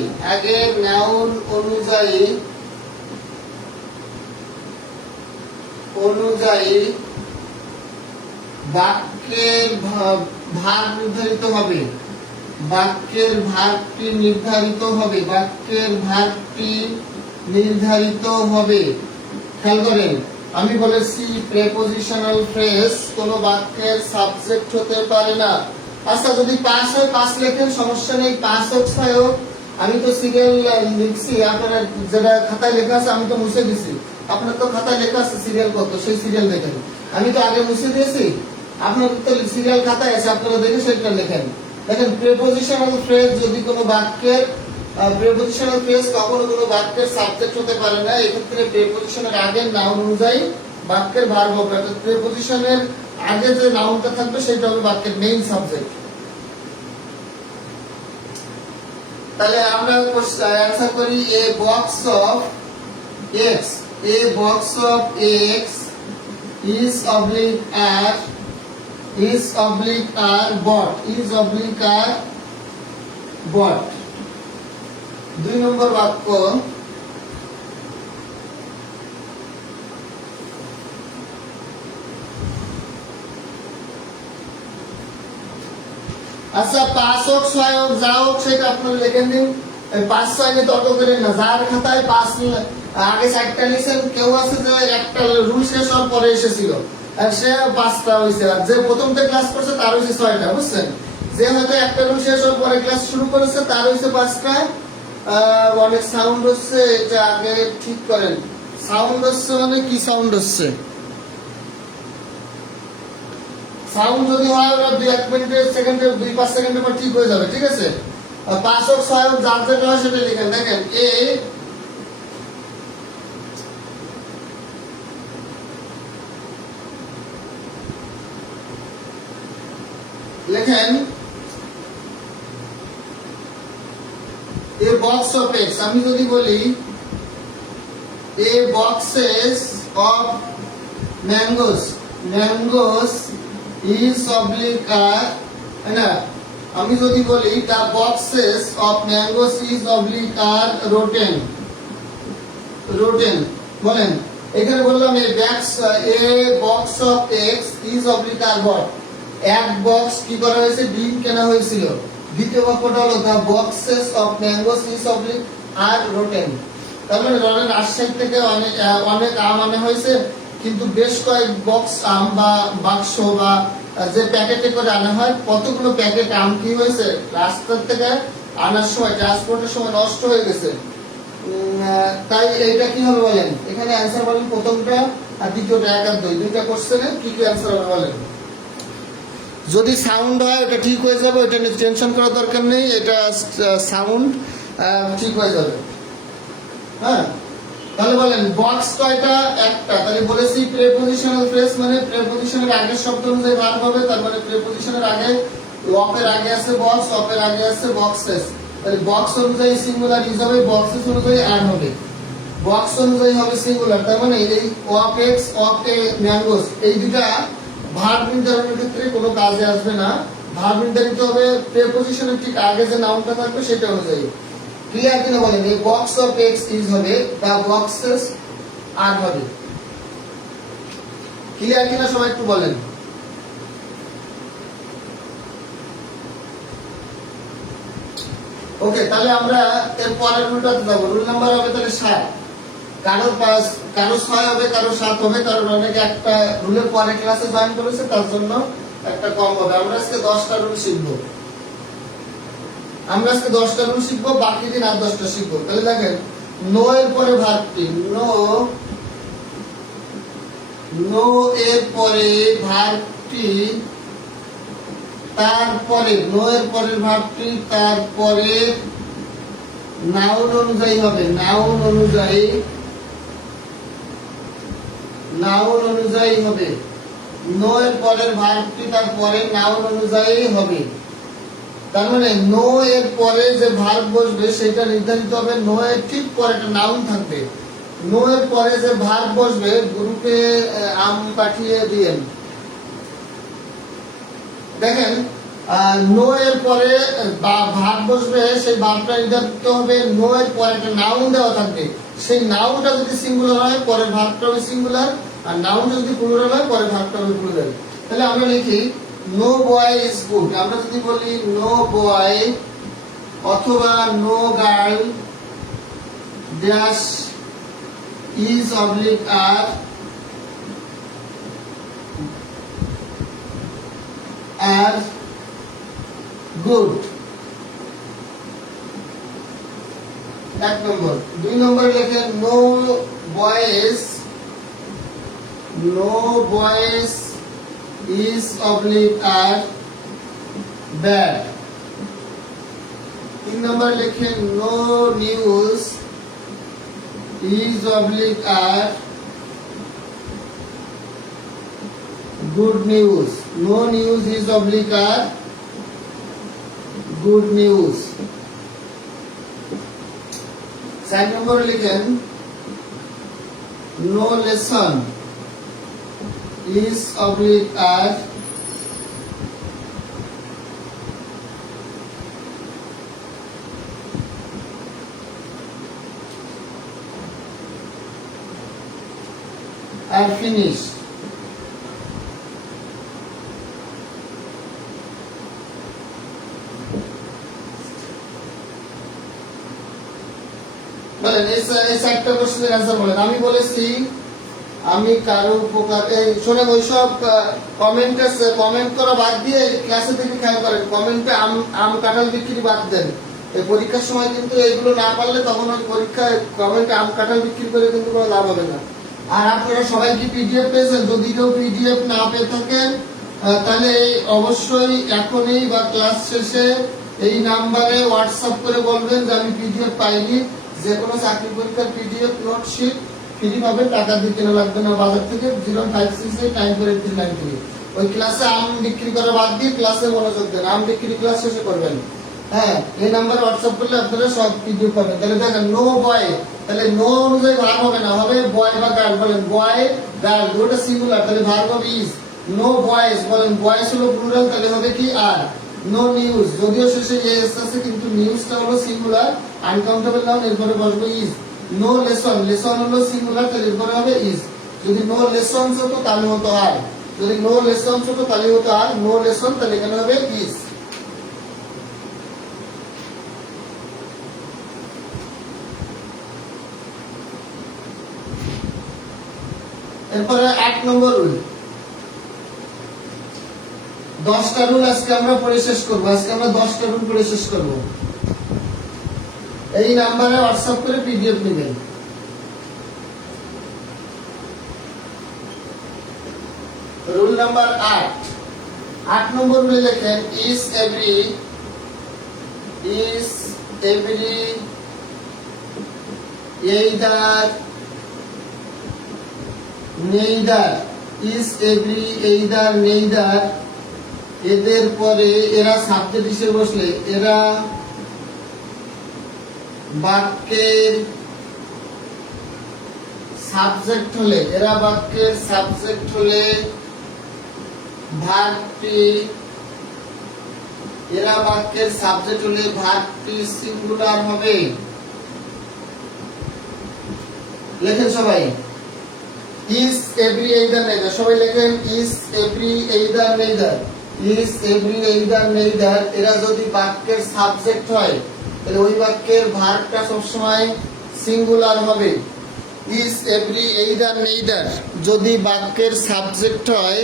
বাক্যের ভাগ নির্ধারিত হবে, বাক্যের ভাগটি নির্ধারিত হবে। খেয়াল করেন, আমি বলেছি প্রেপোজিশনাল ফ্রেজ কোনো বাক্যের সাবজেক্ট হতে পারে না। আচ্ছা, যদি 5 হয় 5 লেখেন, সমস্যা নেই। 5 হোক 6 হোক, আমি তো সিরিয়াল লিখছি। আপনারা যেটা খাতায় লেখা আছে আমি তো মুছে দিছি। আপনার তো খাতায় লেখা আছে সিরিয়াল কত, সেই সিরিয়াল দেখেন। আমি তো আগে মুছে দিয়েছি। আপনাদের তো সিরিয়াল খাতায় আছে, আপনারা দেখে সেটা লেখেন। দেখেন প্রিপজিশনাল ফ্রেজ যদি কোনো বাক্যের প্রিপজিশনাল ফ্রেজ কখনো কোনো বাক্যের সাবজেক্ট হতে পারে না। এক্ষেত্রে প্রিপজিশনের আগে নাউন অনুযায়ী বাক্যের ভার্ব হবে, অর্থাৎ প্রিপজিশনের আগে যে নাউনটা থাকবে সেটা হবে বাক্যের মেইন সাবজেক্ট। তাহলে আমরা অ্যানসার করি a box of X, a box of X is oblique r bought, is oblique r bought। 2 নম্বর বাক্য, আচ্ছা 5 হোক 6 হোক যা হোক সেটা আপনারা লিখে দিন। 5 6 নিয়ে তর্ক করেন না, যার খাতায় 5 আগে 4টা লিখেন, কেউ আছে যে একটা রুল শেষ হওয়ার পরে এসেছিল আর সে 5টা হইছে, আর যে প্রথমতে ক্লাস করছে তার হইছে 6টা, বুঝছেন? যে হয়তো একটা রুল শেষ হওয়ার পরে ক্লাস শুরু করেছে তার হইছে 5টা। অনেক সাউন্ড হচ্ছে, এটা আগে ঠিক করেন। সাউন্ড হচ্ছে মানে কি সাউন্ড হচ্ছে? সাউন্ড যদি হয় 2-1 মিনিটের সেকেন্ডে 2-5 সেকেন্ডের পর ঠিক হয়ে যাবে, ঠিক আছে? 5 হোক 6 হোক যার যেটা হয় সেটা লিখেন। দেখেন এ লেখেন এ বক্স অফ এক্স, আমি যদি বলি a boxes of mangoes, mangoes is oblique are, না আমি যদি বলি the boxes of mangoes is oblique are rotten, rotten বলেন। এখানে বললাম a box of X is oblique are bought, এক বক্স কি করা হয়েছে? ডিম কেনা হয়েছিল। দ্বিতীয় বাক্যটা হলো the boxes of mangoes is oblique are rotten. তার মানে ধরেন রাজশাহী থেকে অনেক আম আনা হয়েছে, কিন্তু বেশ কয়েক বক্স আম বা বাক্স বা যে প্যাকেটে করে আনা হয়, কতগুলো প্যাকেট আম কি হয়েছে রাস্তা থেকে আনার সময় ট্রান্সপোর্টের সময় নষ্ট হয়ে গেছে। তাই এইটা কি হবে বলেন? এখানে অ্যান্সার বলেন প্রথমটা আর দ্বিতীয়টা, 1 আর 2 দুইটা কোশ্চেনে কি কি অ্যান্সার হবে বলেন। যদি সাউন্ড হয় ওটা ঠিক হয়ে যাবে, ওটা নিয়ে টেনশন করার দরকার নেই, এটা সাউন্ড ঠিক হয়ে যাবে। হ্যাঁ, তাহলে বলেন বক্স কয়টা? একটা। তাহলে বলেছি প্রিপজিশনাল ফ্রেজ মানে প্রিপজিশনের আগের শব্দ অনুযায়ী ভার্ব হবে, তার মানে প্রিপজিশনের আগে অফ এর আগে আছে বক্স, অফ এর আগে আছে বক্সেস। তাহলে বক্স অনুযায়ী সিঙ্গুলার ইজ হবে, বক্সেস অনুযায়ী আর হবে। বক্স অনুযায়ী হবে সিঙ্গুলার, তার মানে এই of x of A mangoes এই দুটা ভার্ব নির্ধারণের ক্ষেত্রে কোনো কাজে আসবে না। ভার্ব নির্ধারিত হবে প্রিপজিশনের ঠিক আগে যে নাউনটা থাকবে সেটা অনুযায়ী। ক্লিয়ার কিনা বলেন? এই বক্স অফ এক্স ইজ হবে, দা বক্সেস আর হবে। ক্লিয়ার কিনা সবাই একটু বলেন। ওকে, তাহলে আমরা এর পরের রুলটাতে যাব। রুল নাম্বার হবে তাহলে 7। কারো 6 হবে, কারো 7 হবে, কারণ অনেকে একটা রুলের পরে ক্লাসে জয়েন করেছে তার জন্য একটা কম হবে। আমরা আজকে 10টা রুল শিখবো। আমরা আজকে 10টা রুল শিখবো, বাকি দিন আর 10টা শিখবো। তাহলে দেখেন নো এর পরে ভার্বটি, নো এর পরে ভার্বটি, তারপরে নো এর পরের ভার্বটি তারপরে নাউন অনুযায়ী হবে, নাউন অনুযায়ী হবে। নো এর পরের ভার্বটি তারপরে নাউন অনুযায়ী হবে। তার মানে নো এর পরে যে ভার্ব বসবে সেটা নির্ধারিত হবে, নো এর ঠিক পরে একটা নাউন থাকবে। নো এর পরে যে ভার্ব বসবে, গ্রুপে আম পাঠিয়ে দিয়েন। দেখেন নো এর পরে ভার্ব বসবে, সেই ভার্বটা নির্ধারিত হবে, নো এর পরে একটা নাউন দেওয়া থাকবে। সেই নাউনটা যদি সিঙ্গুলার হয় পরের ভার্বটা হবে সিঙ্গুলার, আর নাউনটা যদি প্লুরাল হয় পরের ভার্বটা হবে প্লুরাল। তাহলে আমরা লিখি নো বয় ইজ গুড। আমরা যদি বলি নো বয় অথবা no girl dash is oblique are good. 1 নম্বর। 2 নম্বরে লেখেন নো বয়েস is oblique are bad. 3 number লিখেন no news is oblique are good news. No news is oblique are good news. 4 number লিখেন no lesson is oblique are finished. বলেন এই চারটা কোশ্চেনের অ্যান্সার বলেন। আমি বলেছি আমি কারো উপকার শোনেন ওইসব কমেন্ট করা বাদ দিয়ে ক্লাসে থেকে খেয়াল করেন কমেন্টে আম কাঁঠাল বিক্রি বাদ দেন। এই পরীক্ষার সময় কিন্তু এগুলো না পারলে তখন ওই পরীক্ষায় কমেন্টে আম কাঁঠাল বিক্রি করে কিন্তু কোনো লাভ হবে না। আর আপনারা সবাই কি পিডিএফ পেয়েছেন? যদি কেউ পিডিএফ না পেয়ে থাকেন তাহলে অবশ্যই এখনই বা ক্লাস শেষে এই নাম্বারে হোয়াটসঅ্যাপ করে বলবেন যে আমি পিডিএফ পাইনি। যে কোনো চাকরি পরীক্ষার পিডিএফ নোট শিট ফ্রি পাবেন, টাকা দিয়ে কেনা লাগবে না বাজার থেকে। 056894393 ওই ক্লাসে আম বিক্রি করা বাদ দিয়ে ক্লাসে মনোযোগ দেন। আম বিক্রি ক্লাস শেষে করবেন। হ্যাঁ, এই নাম্বারে হোয়াটসঅ্যাপ করলে আপনারা সব পিডিএফ পাবেন। তাহলে দেখেন নো বয়, তাহলে নো অনুযায়ী ভার্ব হবে না, হবে বয় বা গার্ল। বলেন বয় গার্ল দুটো সিঙ্গুলার, তাহলে ভার্ব হবে ইজ। নো বয়েজ, বলেন বয়েজ হলো প্লুরাল, তাহলে হবে কি আর। নো নিউজ, যদিও শেষে এস আছে কিন্তু নিউজটা হলো সিঙ্গুলার, আনকাউন্টেবল নাউন, এরপরে বসবে ইজ। নো লেসন, লেসন হলো সিঙ্গুলার, তাহলে এরপরে হবে ইজ। যদি নো লেসনস হতো তাহলে হতো আর, যদি নো লেসনস হতো তাহলে হতো আর। নো লেসন তাহলে এখানে হবে ইজ। এরপরে 8 নম্বর রুল। 10টা রুল আজকে আমরা পড়ে শেষ করব। আজকে আমরা 10টা রুল পড়ে শেষ করব। এই নাম্বারে হোয়াটসঅ্যাপ করে পিডিএফ নেবেন। Rule number 8। 8 নম্বর রুলে লেখেন is every either neither. Is every either neither, এদের পরে এরা সাবজেক্ট হিসেবে বসলে, এরা বাক্যের সাবজেক্ট হলে, এরা বাক্যের সাবজেক্ট হলে ভার্বটি, এরা বাক্যের সাবজেক্ট হলে ভার্বটি সিঙ্গুলার হবে। লেখেন সবাই ইজ এভরি এইদার নেইদার, সবাই লেখেন is every either neither. Is every either neither, এরা যদি বাক্যের সাবজেক্ট হয় তাহলে ওই বাক্যের ভার্বটা সবসময় সিঙ্গুলার হবে। ইজ এভরি এইদার নেইদার যদি বাক্যের সাবজেক্ট হয়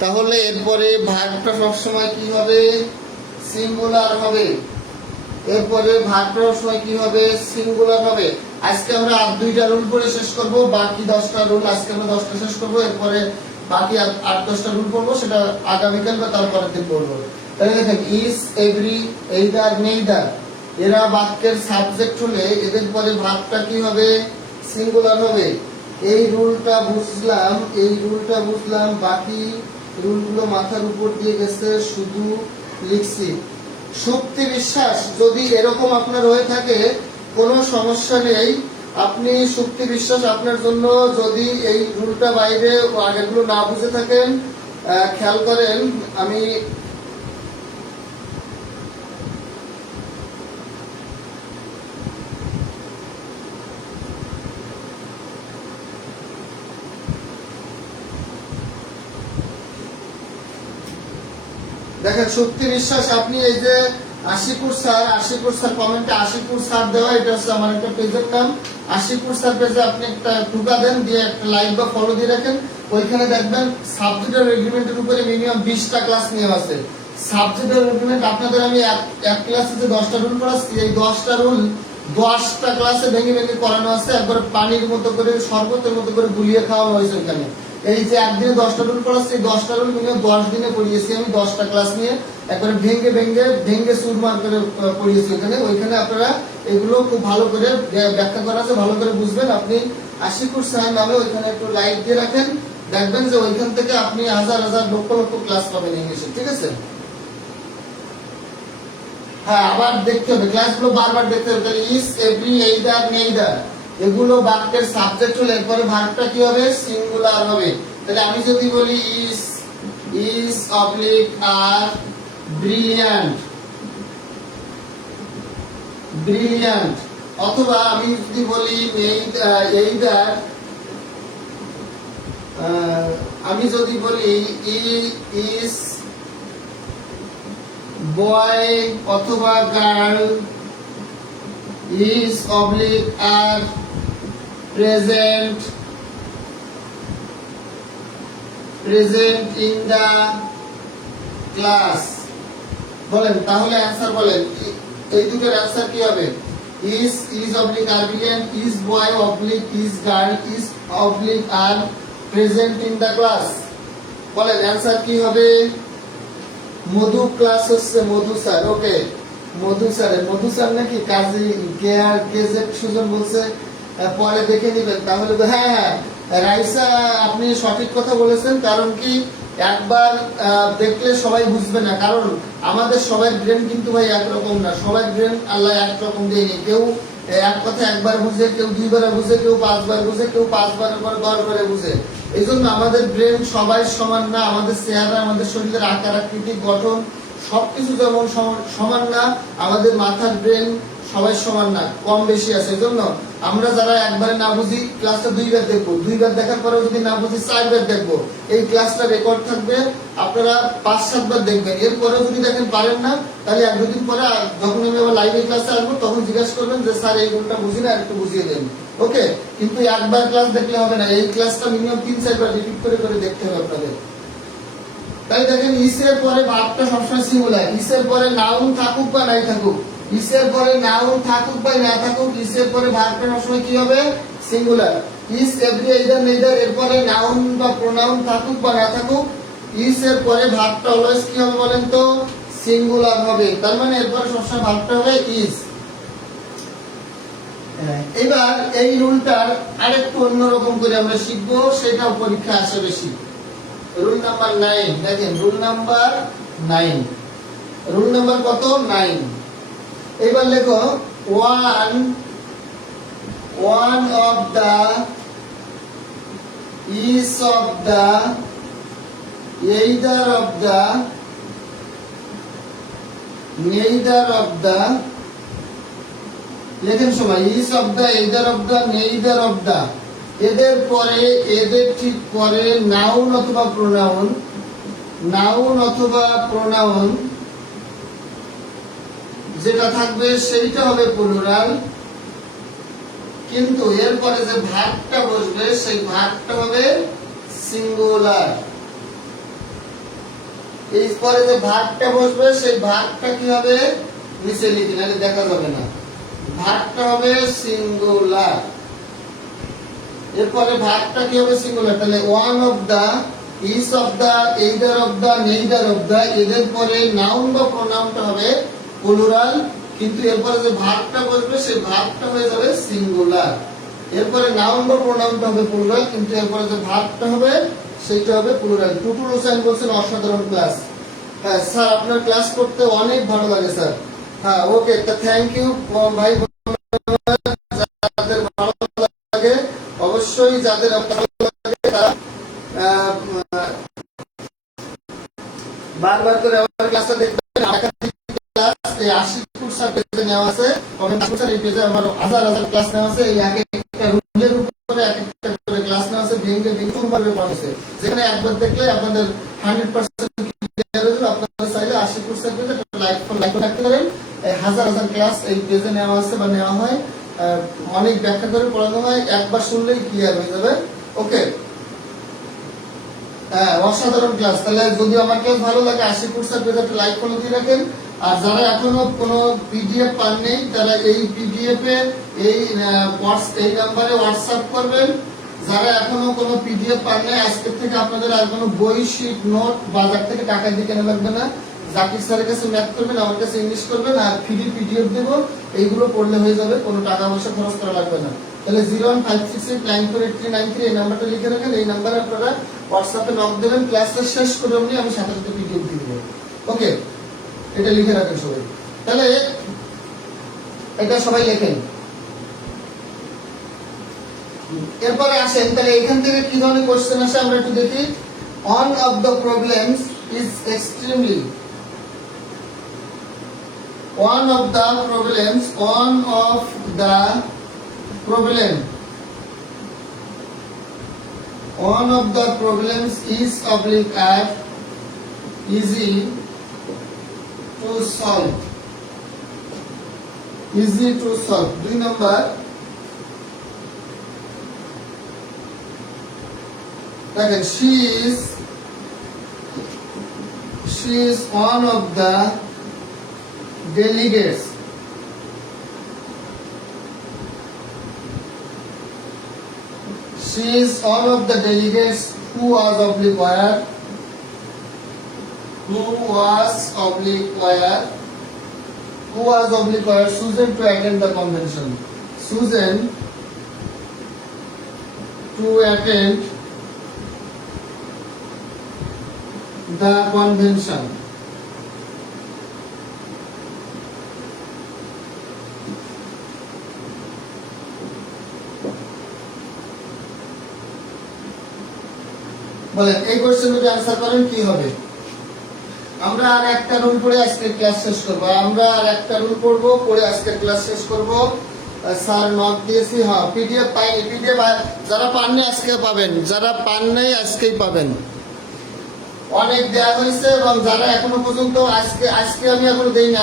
তাহলে এরপরে ভার্বটা সবসময় কি হবে? সিঙ্গুলার হবে। এরপরে ভার্বটা সবসময় কি হবে? সিঙ্গুলার হবে। আজকে আমরা আর 2টা রুল পড়ে শেষ করব, বাকি 10টা রুল আজকে আমরা 10টা শেষ করব। এরপরে বাকি 8-10টা রুল পড়বো, সেটা আগামীকাল বা তারপরের দিন পড়বো। তাহলে দেখেন ইজ এভরি এইদার নেইদার, এরা বাক্যের সাবজেক্ট হলে এদের পরে ভার্বটা কি হবে? সিঙ্গুলার হবে। এই রুলটা বুঝলাম, বাকি রুলগুলো মাথার উপর দিয়ে গেছে, শুধু লিখছি। শক্তি বিশ্বাস যদি এরকম আপনার হয়ে থাকে কোনো সমস্যা নেই, আপনি শক্তি বিশ্বাস আপনার জন্য, যদি এই রুলটা বাইরে আগেরগুলো না বুঝে থাকেন খেয়াল করেন। আমি দেখেন শক্তি বিশ্বাস, আপনি এই যে আশিকুর স্যার কমেন্টে আশিকুর স্যার দেওয়া, এটা হচ্ছে আমার একটা পেজের নাম। আশিকুর স্যার পেজে আপনি একটা টুকা দেন, দিয়ে একটা লাইক বা ফলো দিয়ে রাখেন। ওইখানে দেখবেন সাবজেক্টের এগ্রিমেন্টের উপরে মিনিমাম 20টা ক্লাস নেওয়া আছে। সাবজেক্টের এগ্রিমেন্ট আপনাদের আমি এক ক্লাসে যে 10টা রুল পড়াচ্ছি, এই 10টা রুল 10টা ক্লাসে ভেঙে করানো আছে। একবার পানির মতো করে, শরবতের মতো করে গুলিয়ে খাওয়ানো হয়েছে ওইখানে। এই যে একদিনে 10টা রুল পড়াচ্ছি, 10টা রুল মিনিমাম 10 দিনে পড়িয়েছি আমি, 10টা ক্লাস নিয়ে একবারে ভেঙে চুরমার করে পড়িয়েছি ওইখানে আপনারা এগুলো খুব ভালো করে ব্যাখ্যা করা আছে, ভালো করে বুঝবেন। আপনি আশিকুর সাহেব নামে ওইখানে একটু লাইক দিয়ে রাখেন, দেখবেন যে ওইখান থেকে আপনি হাজার হাজার লক্ষ লক্ষ ক্লাস পাবেন ইংলিশে, ঠিক আছে? হ্যাঁ, আবার দেখতে হবে, ক্লাসগুলো বারবার দেখতে হবে। তাহলে ইজ, এভরি, এইদার, নেইদার এগুলো বাক্যের সাবজেক্ট হলে এরপরে ভার্বটা কি হবে? সিঙ্গুলার হবে। তাহলে আমি যদি বলি is oblique are brilliant, brilliant, অথবা আমি যদি বলি এইদার, আমি যদি বলি ইজ বয় অথবা girl is oblique are present in the class বলেন, তাহলে অ্যানসার বলেন, এই দুটোর অ্যানসার কি হবে? is oblique are brilliant, is boy oblique is girl is oblique are present in the class। বলেন অ্যানসার কি হবে? মধু ক্লাস হচ্ছে মধু স্যার। ওকে, মধু স্যার নাকি কাজী কে আর কেজেড সুজন বলছে পরে দেখে নিবেন। তাহলে তো হ্যাঁ রাইসা, আপনি সঠিক কথা বলেছেন। কারণ কি, একবার দেখলে সবাই বুঝবে না, কারণ আমাদের সবাই ব্রেন কিন্তু ভাই একরকম না, সবাই ব্রেন আল্লাহ একরকম দেয়নি। কেউ এক কথা একবার বুঝে, কেউ 2বার বুঝে, কেউ 5বার বুঝে, কেউ 5বারের পর 10বারে বুঝে। এই জন্য আমাদের ব্রেন সবাই সমান না, আমাদের চেহারা, আমাদের শরীরের আকার আকৃতি গঠন সবকিছু যেমন সমান না, আমাদের মাথার ব্রেন সবাই সমান না, কম বেশি আছে। এজন্য আমরা যারা একবারে না বুঝি ক্লাসটা 2বার দেখবো, 2বার দেখার পরেও যদি না বুঝি 4বার দেখবো। এই ক্লাসটা রেকর্ড থাকবে, আপনারা 5-7বার দেখবেন। এরপরেও যদি দেখেন পারেন না, তাহলে 1-2 দিন পরে যখন আমি আবার লাইভে ক্লাসে আসবো তখন জিজ্ঞাসা করবেন যে স্যার এই রুলটা বুঝি না, একটু বুঝিয়ে দেন। ওকে, কিন্তু একবার ক্লাস দেখলে হবে না, এই ক্লাসটা মিনিমাম 3-4বার রিপিট করে করে দেখতে হবে আপনাদের। তাই দেখেন, ইসের পরে ভার্বটা সবসময় সিঙ্গুলার, ইসের পরে নাউন থাকুক বা নাই থাকুক, ইসের পরে নাউন থাকুক বা না থাকুক, ইসের পরে ভার্বটা সবসময় কি হবে? Singular. Is, every, either, neither এরপরে নাউন বা প্রোনাউন থাকুক বা না থাকুক, ইসের পরে ভার্বটা অলওয়েজ কি হবে বলেন তো? সিঙ্গুলার হবে। তার মানে এরপরে সবসময় ভার্বটা হবে ইজ। এবার এই রুলটার আরেকটু অন্যরকম করে আমরা শিখবো, সেটাও পরীক্ষা আসে বেশি। রুল নাম্বার 9 দেখেন, রুল নাম্বার 9, রুল নাম্বার কত? 9। এবার লেখো one of the is of the either of the neither of the লেখেন সময় is of the either of the neither of the এদের পরে, এদের ঠিক পরে নাউন অথবা প্রোনাউন, নাউন অথবা প্রোনাউন যেটা থাকবে সেইটা হবে প্লুরাল, কিন্তু এরপরে যে ভার্বটা বসবে সেই ভার্বটা হবে সিঙ্গুলার। এরপরে যে ভার্বটা বসবে সেই ভার্বটা কি হবে? নিচে লিখি, নাহলে দেখা যাবে না। ভার্বটা হবে সিঙ্গুলার। এরপরে ভার্বটা কি হবে? সিঙ্গুলার। তাহলে one of the, is of the, either of the, neither of the এদের পরে নাউন বা প্রোনাউনটা হবে প্লুরাল, কিন্তু এরপরে যে ভার্বটা বসবে সেই ভার্বটা হয়ে যাবে সিঙ্গুলার। এরপরে নাউন বা প্রোনাউনটা হবে প্লুরাল, কিন্তু এরপরে যে ভার্বটা হবে সেটা হবে প্লুরাল। টুটুল হোসেন বলছেন অসাধারণ ক্লাস। হ্যাঁ স্যার, আপনার ক্লাস করতে অনেক ভালো লাগে স্যার। হ্যাঁ ওকে, তা থ্যাংক ইউ ভাই। যাদের ভালো লাগে অবশ্যই, যাদের ভালো লাগে তারা বারবার করে আমার ক্লাসটা দেখবেন। আশিকুর স্যার পেজে নেওয়া আছে, কমেন্ট স্যার এই পেজে আমার হাজার হাজার ক্লাস নেওয়া আছে। এই এক একটা রুলের উপরে এক একটা করে ক্লাস নেওয়া আছে, ভেঙে ভেঙে চুরমার আছে, যেখানে একবার দেখলে আপনাদের 100% ক্লিয়ার হয়ে যাবে। আপনারা চাইলে আশিকুর স্যার পেজে লাইক রাখতে পারেন। হাজার হাজার ক্লাস এই পেজে নেওয়া আছে বা নেওয়া হয়, অনেক ব্যাখ্যা করে পড়ানো হয়, একবার শুনলেই ক্লিয়ার হয়ে যাবে। ওকে, হ্যাঁ অসাধারণ ক্লাস। তাহলে যদি আমার ক্লাস ভালো লাগে আশিকুর স্যার পেজে একটা লাইক ফলো দিয়ে রাখেন। আর যারা এখনো কোনো পিডিএফ পাননি তারা এই পিডিএফ এ এই নাম্বারে হোয়াটসঅ্যাপ করবেন যারা এখনো কোনো পিডিএফ পান নাই, আজকে থেকে আপনাদের আর কোনো বই, শিট, নোট বাজার থেকে টাকা দিয়ে কেনা লাগবে না। জাকির স্যারের কাছে ম্যাথ করবেন, আমার কাছে ইংলিশ করবেন, আর ফ্রি পিডিএফ দেবো, এইগুলো পড়লে হয়ে যাবে, কোনো টাকা পয়সা খরচ করা লাগবে না। তাহলে 01566948393 এই নাম্বারটা লিখে রাখেন। এই নাম্বারে আপনারা হোয়াটসঅ্যাপে নক দেবেন, ক্লাসটা শেষ করে আমি সাথে সাথে পিডিএফ দিয়ে দেবো। ওকে, এটা লিখে রাখেন সবাই। তাহলে এটা সবাই লেখেন। এরপরে আসেন, তাহলে এখান থেকে কি ধরনের কোশ্চেন আসে আমরা একটু দেখি। One of the problems is extremely one of the problems is oblique at easy to solve. 2 number, দেখেন, she is one of the delegates who was oblique wire chosen to attend the convention. Chosen to attend the convention. বলেন এই question যদি answer করেন কি হবে। আমরা আর একটা rule পড়ে আজকে ক্লাস শেষ করব। পড়ে আজকে ক্লাস শেষ করব। স্যার নক দিয়েছি, হ্যাঁ পিডিএফ পাইনি, পিডিএফ যারা পাননি আজকে পাবেন, যারা পান নাই আজকেই পাবেন। অনেক দেয়া হয়েছে, এবং যারা এখনো পর্যন্ত আজকে আমি এখনো দেইনি,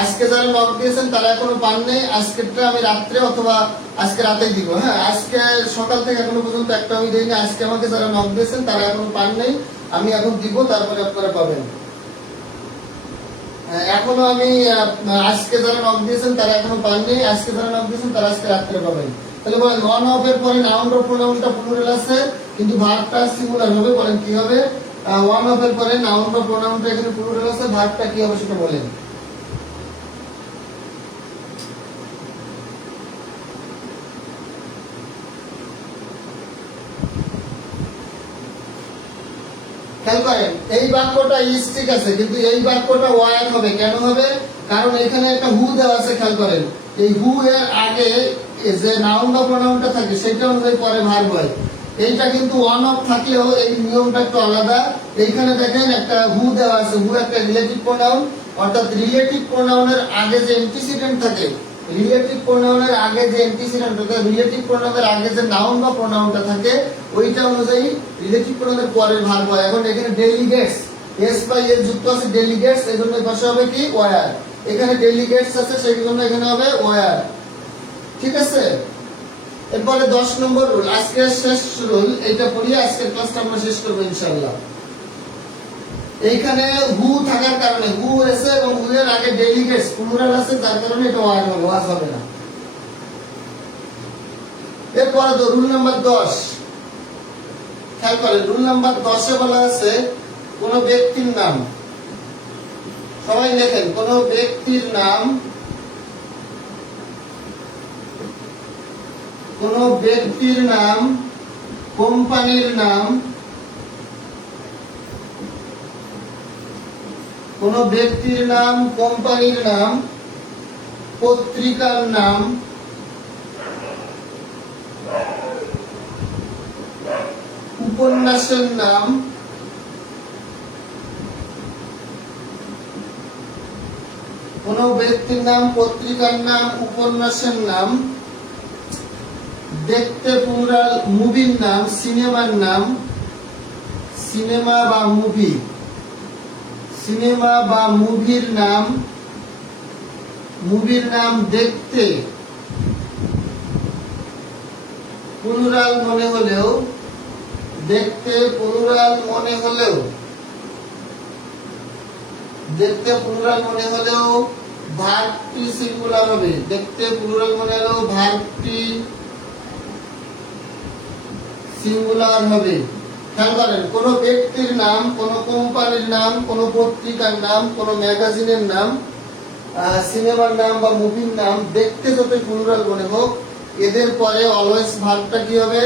আজকে যারা নক দিয়েছেন তারা এখনো পান নাই। আজকেরটা আমি রাত্রে অথবা আজকে রাতেই দিব। হ্যাঁ, আজকে সকাল থেকে এখনো পর্যন্ত একটা আমি দেইনি। আজকে আমাকে যারা নক দিয়েছেন তারা এখনো পান নাই, আমি এখন দিব, তারপরে আপনারা পাবেন। এখনো আমি আজকে যারা নক দিয়েছেন তারা এখনো পান নাই, আজকে যারা নক দিয়েছেন তারা আজকে রাত্রে পাবেন। তাহলে বলেন নন অফ এর পরে নাউন বা প্রোনাউনটা প্লুরাল আছে, কিন্তু ভার্বটা সিঙ্গুলার হবে। বলেন কি হবে? ওয়ান অফ এর পরে নাউন বা প্রোনাউনটা এখানে প্লুরাল আছে, ভার্বটা কি হবে সেটা বলেন। খেয়াল করেন, এই বাক্যটা ইজ ঠিক আছে, কিন্তু এই বাক্যটা ওয়ার হবে। কেন হবে? কারণ এখানে একটা হু দেওয়া আছে। খেয়াল করেন, এই হু এর আগে যে নাউন বা প্রোনাউনটা থাকে সেটা অনুযায়ী পরে ভার্ব হয়। এইটা কিন্তু ওয়ান অফ থাকলেও এই নিয়মটা একটু আলাদা। এইখানে দেখেন একটা হু দেওয়া আছে, হু একটা রিলেটিভ প্রোনাউন, অর্থাৎ রিলেটিভ প্রোনাউনের আগে যে অ্যান্টিসিডেন্ট থাকে, রিলেটিভ প্রোনাউনের আগে যে অ্যান্টিসিডেন্ট, অর্থাৎ রিলেটিভ প্রোনাউনের আগে যে নাউন বা প্রোনাউনটা থাকে ওইটা অনুযায়ী রিলেটিভ প্রোনাউনের পরের ভার্ব হয়। এখন এখানে ডেলিগেটস, এস বাই এস যুক্ত আছে ডেলিগেটস, এজন্য পাশে হবে কি ওয়্যার। এখানে ডেলিগেটস আছে সেই জন্য এখানে হবে ওয়্যার। ঠিক আছে, এরপরে 10 নম্বর রুল, আজকের শেষ রুল, এটা পড়িয়ে আজকের ক্লাসটা আমরা শেষ করব ইনশাআল্লাহ। এইখানে হু থাকার কারণে, হু এসে এবং হু এর আগে ডেলিগেটস প্লুরাল আছে, যার কারণে এটা ওয়ার হবে, ওয়াজ হবে না। এরপরে তো রুল নাম্বার 10, খেয়াল করেন, রুল নাম্বার 10 এ বলা আছে কোন ব্যক্তির নাম, সবাই লেখেন, কোন ব্যক্তির নাম, কোন ব্যক্তির নাম, কোম্পানির নাম, কোন ব্যক্তির নাম, কোম্পানির নাম, পত্রিকার নাম, উপন্যাসের নাম, কোন ব্যক্তির নাম, পত্রিকার নাম, উপন্যাসের নাম, দেখতে প্লুরাল, মুভির নাম, সিনেমার নাম, সিনেমা বা মুভি, সিনেমা বা মুভির নাম, মুভির নাম দেখতে প্লুরাল মনে হলেও, দেখতে প্লুরাল মনে হলেও, দেখতে প্লুরাল মনে হলেও ভার্বটি সিঙ্গুলার হবে। দেখতে প্লুরাল মনে হলেও ভার্বটি সিঙ্গুলার হবে। খেয়াল করেন, কোন ব্যক্তির নাম, কোন কোম্পানির নাম, কোন পত্রিকার নাম, কোন ম্যাগাজিনের নাম, সিনেমার নাম বা মুভির নাম দেখতে যতই প্লুরাল মনে হোক, এদের পরে অলওয়েজ ভার্বটা কি হবে?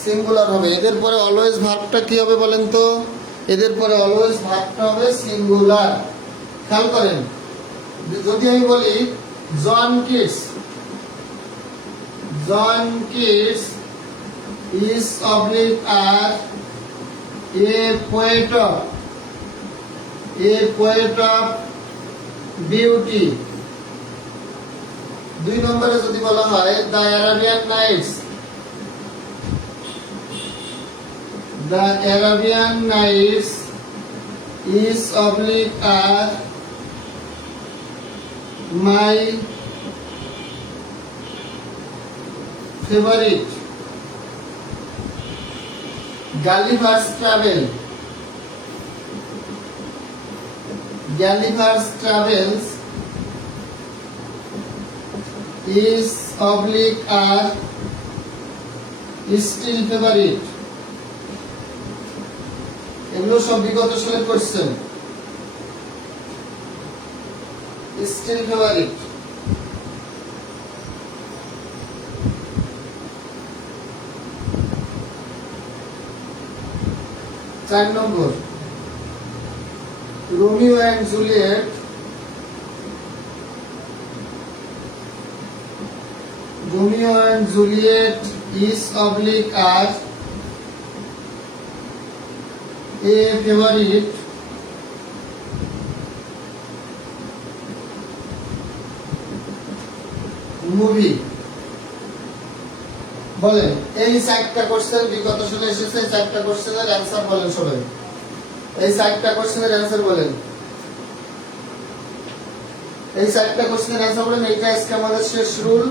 সিঙ্গুলার হবে। এদের পরে অলওয়েজ ভার্বটা কি হবে বলেন তো? এদের পরে অলওয়েজ ভার্বটা হবে সিঙ্গুলার। খেয়াল করেন, যদি আমি বলি John Keats, John Keats is oblique are a poet of beauty। 2 নম্বরে যদি বলা হয় the Arabian Nights, the Arabian Nights is oblique are my favorite। Gulliver's Travels is oblique are still favorite। এগুলো সব বিগত সালের কোশ্চেন। Still favourite. 4 নম্বর, Romeo and Juliet is oblique are a favorite movie. বলেন, এই 4টা কোশ্চেন বিগত সালে এসেছে। 4টা কোশ্চেনের অ্যানসার বলেন সবাই। এই 4টা কোশ্চেনের অ্যানসার বলেন। এই 4টা কোশ্চেনের অ্যানসার বলেন। এইটা আজকে আমাদের শেষ রুল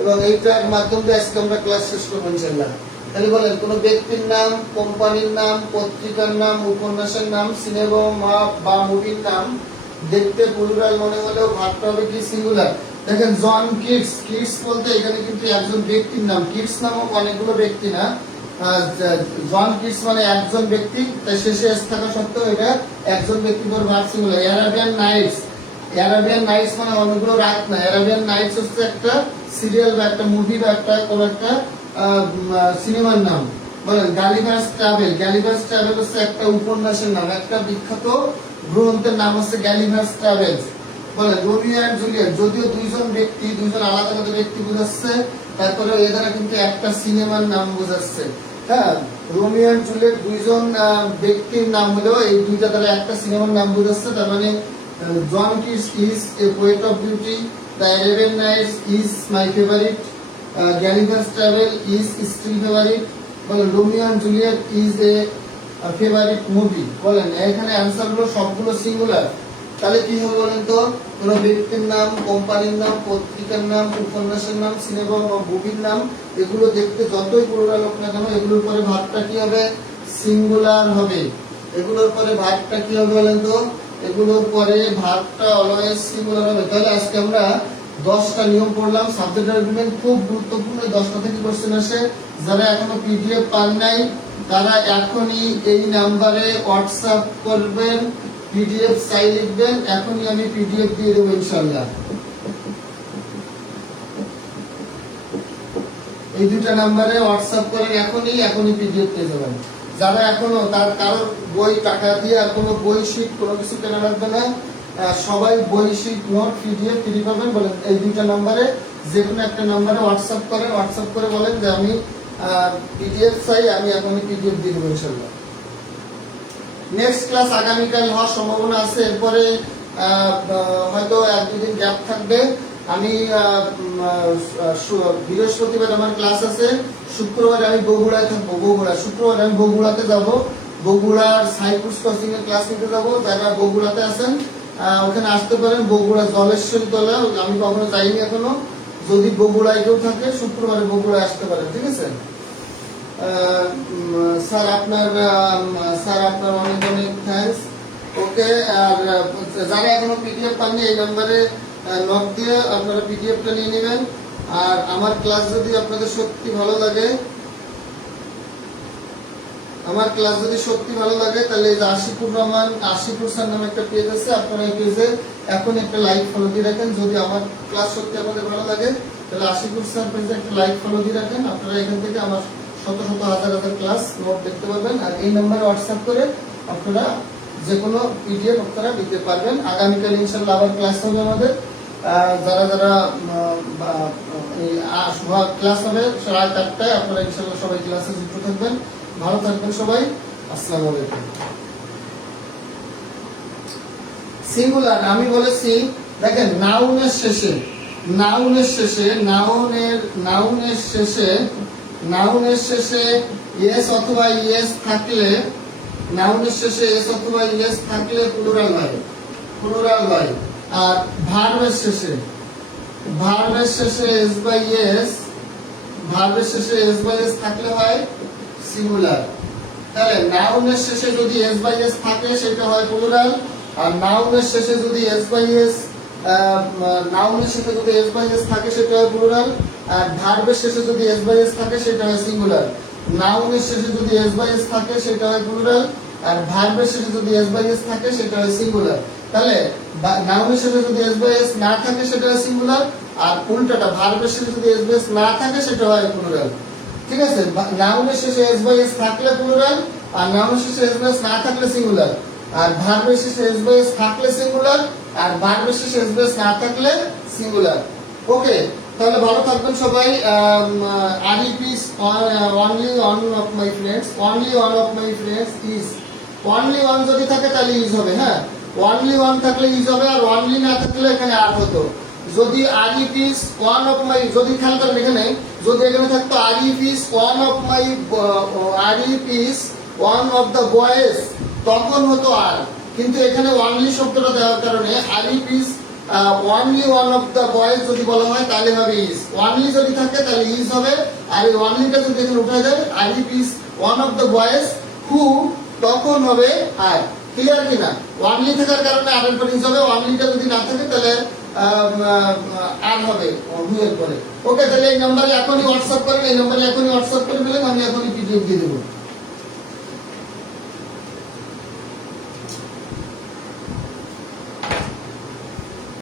এবং এইটার মাধ্যমে আজকে আমরা ক্লাস শেষ করব ইনশাআল্লাহ। তাহলে বলেন, কোন ব্যক্তির নাম, কোম্পানির নাম, পত্রিকার নাম, উপন্যাসের নাম, সিনেমা বা মুভির নাম দেখতে প্লুরাল মনে হলেও ভার্বটা হবে কি? সিঙ্গুলার। দেখেন, জন কিটস, কিটস বলতে এখানে কিন্তু একজন ব্যক্তির নাম। কিটস নামও অনেকগুলো ব্যক্তি না। জন কিটস মানে একজন ব্যক্তি, তাই শেষে এস থাকা সত্ত্বেও এটা একজন ব্যক্তির পর ভার্ব সিঙ্গুলার। অ্যারাবিয়ান নাইটস মানে অনেকগুলো রাত না। অ্যারাবিয়ান নাইটস হচ্ছে একটা সিরিয়াল বা একটা মুভি বা একটা কোন একটা সিনেমার নাম। বলেন, গালিভার্স ট্রাভেল হচ্ছে একটা উপন্যাসের নাম। একটা বিখ্যাত গ্রন্থের নাম হচ্ছে গালিভার্স ট্রাভেলস। বলেন, রোমিও অ্যান্ড জুলিয়েট যদিও দুইজন আলাদা আলাদা ব্যক্তি বোঝাচ্ছে, তারপরে এ দ্বারা কিন্তু একটা সিনেমার নাম বোঝাচ্ছে। হ্যাঁ, রোমিও অ্যান্ড জুলিয়েট দুইজন ব্যক্তির নাম হলেও এই দুইটা দ্বারা একটা সিনেমার নাম বোঝাচ্ছে। তার মানে John Keats is a poet of beauty, the Arabian Nights is my favorite, Gulliver's Travel is still favorite। বলেন, Romeo and Juliet is a favorite movie। বলেন, এখানে অ্যানসার গুলো সবগুলো সিঙ্গুলার। তাহলে কি হবে বলেন তো? কোন ব্যক্তির নাম, কোম্পানির নাম, পত্রিকার নাম, উপন্যাসের নাম, সিনেমা বা মুভির নাম এগুলো দেখতে যতই প্লুরাল হোক না কেন, এগুলোর পরে ভার্বটা কি হবে? সিঙ্গুলার হবে। এগুলোর পরে ভার্বটা কি হবে বলেন তো? এগুলোর পরে ভার্বটা অলওয়েজ সিঙ্গুলার হবে। তাহলে আজকে আমরা 10টা নিয়ম পড়লাম। সাবজেক্ট আর্গুমেন্ট খুব গুরুত্বপূর্ণ। 10টা থেকে কোশ্চেন আসে। যারা এখনো পিডিএফ পান নাই তারা এখনই এই নাম্বারে হোয়াটসঅ্যাপ করবেন, পিডিএফ চাই লিখবেন। এখনই আমি পিডিএফ দিয়ে দেবো ইনশাআল্লাহ। এই 2টা নাম্বারে হোয়াটসঅ্যাপ করেন, এখনই পিডিএফ পেয়ে যাবেন। যারা এখনো তার কারোর বই টাকা দিয়ে কোনো বই শিট কোনো কিছু কেনা লাগবে না, সবাই বই শিট নোট পিডিএফ ফ্রি পাবেন। বলেন, এই 2টা নাম্বারে যে কোনো একটা নাম্বারে হোয়াটসঅ্যাপ করেন। হোয়াটসঅ্যাপ করে বলেন যে আমি পিডিএফ চাই, আমি এখনই পিডিএফ দিয়ে দেবো ইনশাআল্লাহ। নেক্সট ক্লাস আগামীকাল হওয়ার সম্ভাবনা আছে। এরপরে হয়তো 1-2 দিন গ্যাপ থাকবে। আমি বৃহস্পতিবার আমার ক্লাস আছে, শুক্রবার আমি বগুড়ায় থাকবো। শুক্রবার আমি বগুড়াতে যাব। বগুড়ার সাইপ্রুস কোচিং এর ক্লাস নিতে যাব। যারা বগুড়াতে আছেন ওখানে আসতে পারেন। বগুড়া জলেশ্বরী তলা, আমি কখনো যাইনি এখনো। যদি বগুড়ায় কেউ থাকে শুক্রবারে বগুড়ায় আসতে পারেন, ঠিক আছে? স্যার আপনার অনেক অনেক থ্যাঙ্কস। ওকে, আর যারা এখনো পিডিএফ পাননি এই নাম্বারে নক দিয়ে আপনারা পিডিএফটা নিয়ে নেবেন। আর আমার ক্লাস যদি আপনাদের সত্যি ভালো লাগে আমার ক্লাস যদি সত্যি ভালো লাগে তাহলে এই যে আশিকুর রহমান, আশিকুর স্যার নামে একটা পেজ আছে, আপনারা এই পেজে এখন একটা লাইক ফলো দিয়ে রাখেন। যদি আমার ক্লাস সত্যি আপনাদের ভালো লাগে তাহলে আশিকুর স্যার পেজে একটা লাইক ফলো দিয়ে রাখেন। আপনারা এখান থেকে আমার শত শত হাজার হাজার ক্লাস নোট দেখতে পারবেন। আর এই নাম্বারে হোয়াটসঅ্যাপ করে আপনারা যে কোনো পিডিএফ আপনারা দিতে পারবেন। আগামীকাল ইনশাল্লাহ আবার ক্লাস হবে আমাদের। যারা যারা ক্লাস হবে রাত 8টায়, আপনারা ইনশাল্লাহ সবাই ক্লাসে যুক্ত থাকবেন। ভালো থাকবেন সবাই। আসসালামু আলাইকুম। সিঙ্গুলার আমি বলেছি, দেখেন নাউনের শেষে এস অথবা ইএস থাকলে, প্লুরাল হয়। আর ভার্বের শেষে এস বাই এস থাকলে হয় সিঙ্গুলার। তাহলে নাউনের শেষে যদি এস বাই এস থাকে সেটা হয় প্লুরাল, আর নাউনের শেষে যদি এস বাই এস থাকে সেটা হয় প্লুরাল, আর ভার্বের শেষে যদি এস বাই এস থাকে সেটা হয় সিঙ্গুলার। নাউনের শেষে যদি এস বাই এস থাকে সেটা হয় প্লুরাল, আর ভার্বের শেষে যদি এস বাই এস থাকে সেটা হয় সিঙ্গুলার। তাহলে নাউনের শেষে যদি এস বাই এস না থাকে সেটা হয় সিঙ্গুলার, আর উল্টাটা ভার্বের শেষে যদি এস বাই এস না থাকে সেটা হয় প্লুরাল। ঠিক আছে, নাউনের শেষে এস বাই এস থাকলে প্লুরাল, আর নাউনের শেষে এস বাই এস না থাকলে সিঙ্গুলার, আর ভার্বের শেষে এস বাই এস থাকলে সিঙ্গুলার, আর ভার্বের শেষে এস বাই এস না থাকলে সিঙ্গুলার। ওকে, তাহলে ভালো থাকবেন সবাই। only one of my friends is, only one যদি থাকে তাহলে ইজ হবে। হ্যাঁ, only one থাকলে ইজ হবে, আর only না থাকলে এখানে আর হতো। যদি Arif is one of my, যদি খেয়াল করেন এখানে যদি এখানে থাকতো Arif is one of the boys, তখন হতো আর। কিন্তু এখানে অনলি শব্দটা দেওয়ার কারণে Arif is only one of the boys যদি বলা হয় তাহলে হবে ইজ। অনলি যদি থাকে তাহলে ইজ হবে, আর এই অনলিটা যদি এখানে উঠে যায় Arif is one of the boys হু, তখন হবে আর। ক্লিয়ার কিনা? অনলি থাকার কারণে আর এর পর ইজ হবে, অনলিটা যদি না থাকে তাহলে আর হবে হু এর পরে। ওকে, তাহলে এই নাম্বারে এখনই হোয়াটসঅ্যাপ করেন, এই নাম্বারে এখনই হোয়াটসঅ্যাপ করে ফেলেন, আমি এখনই পিডিএফ দিয়ে দেবো।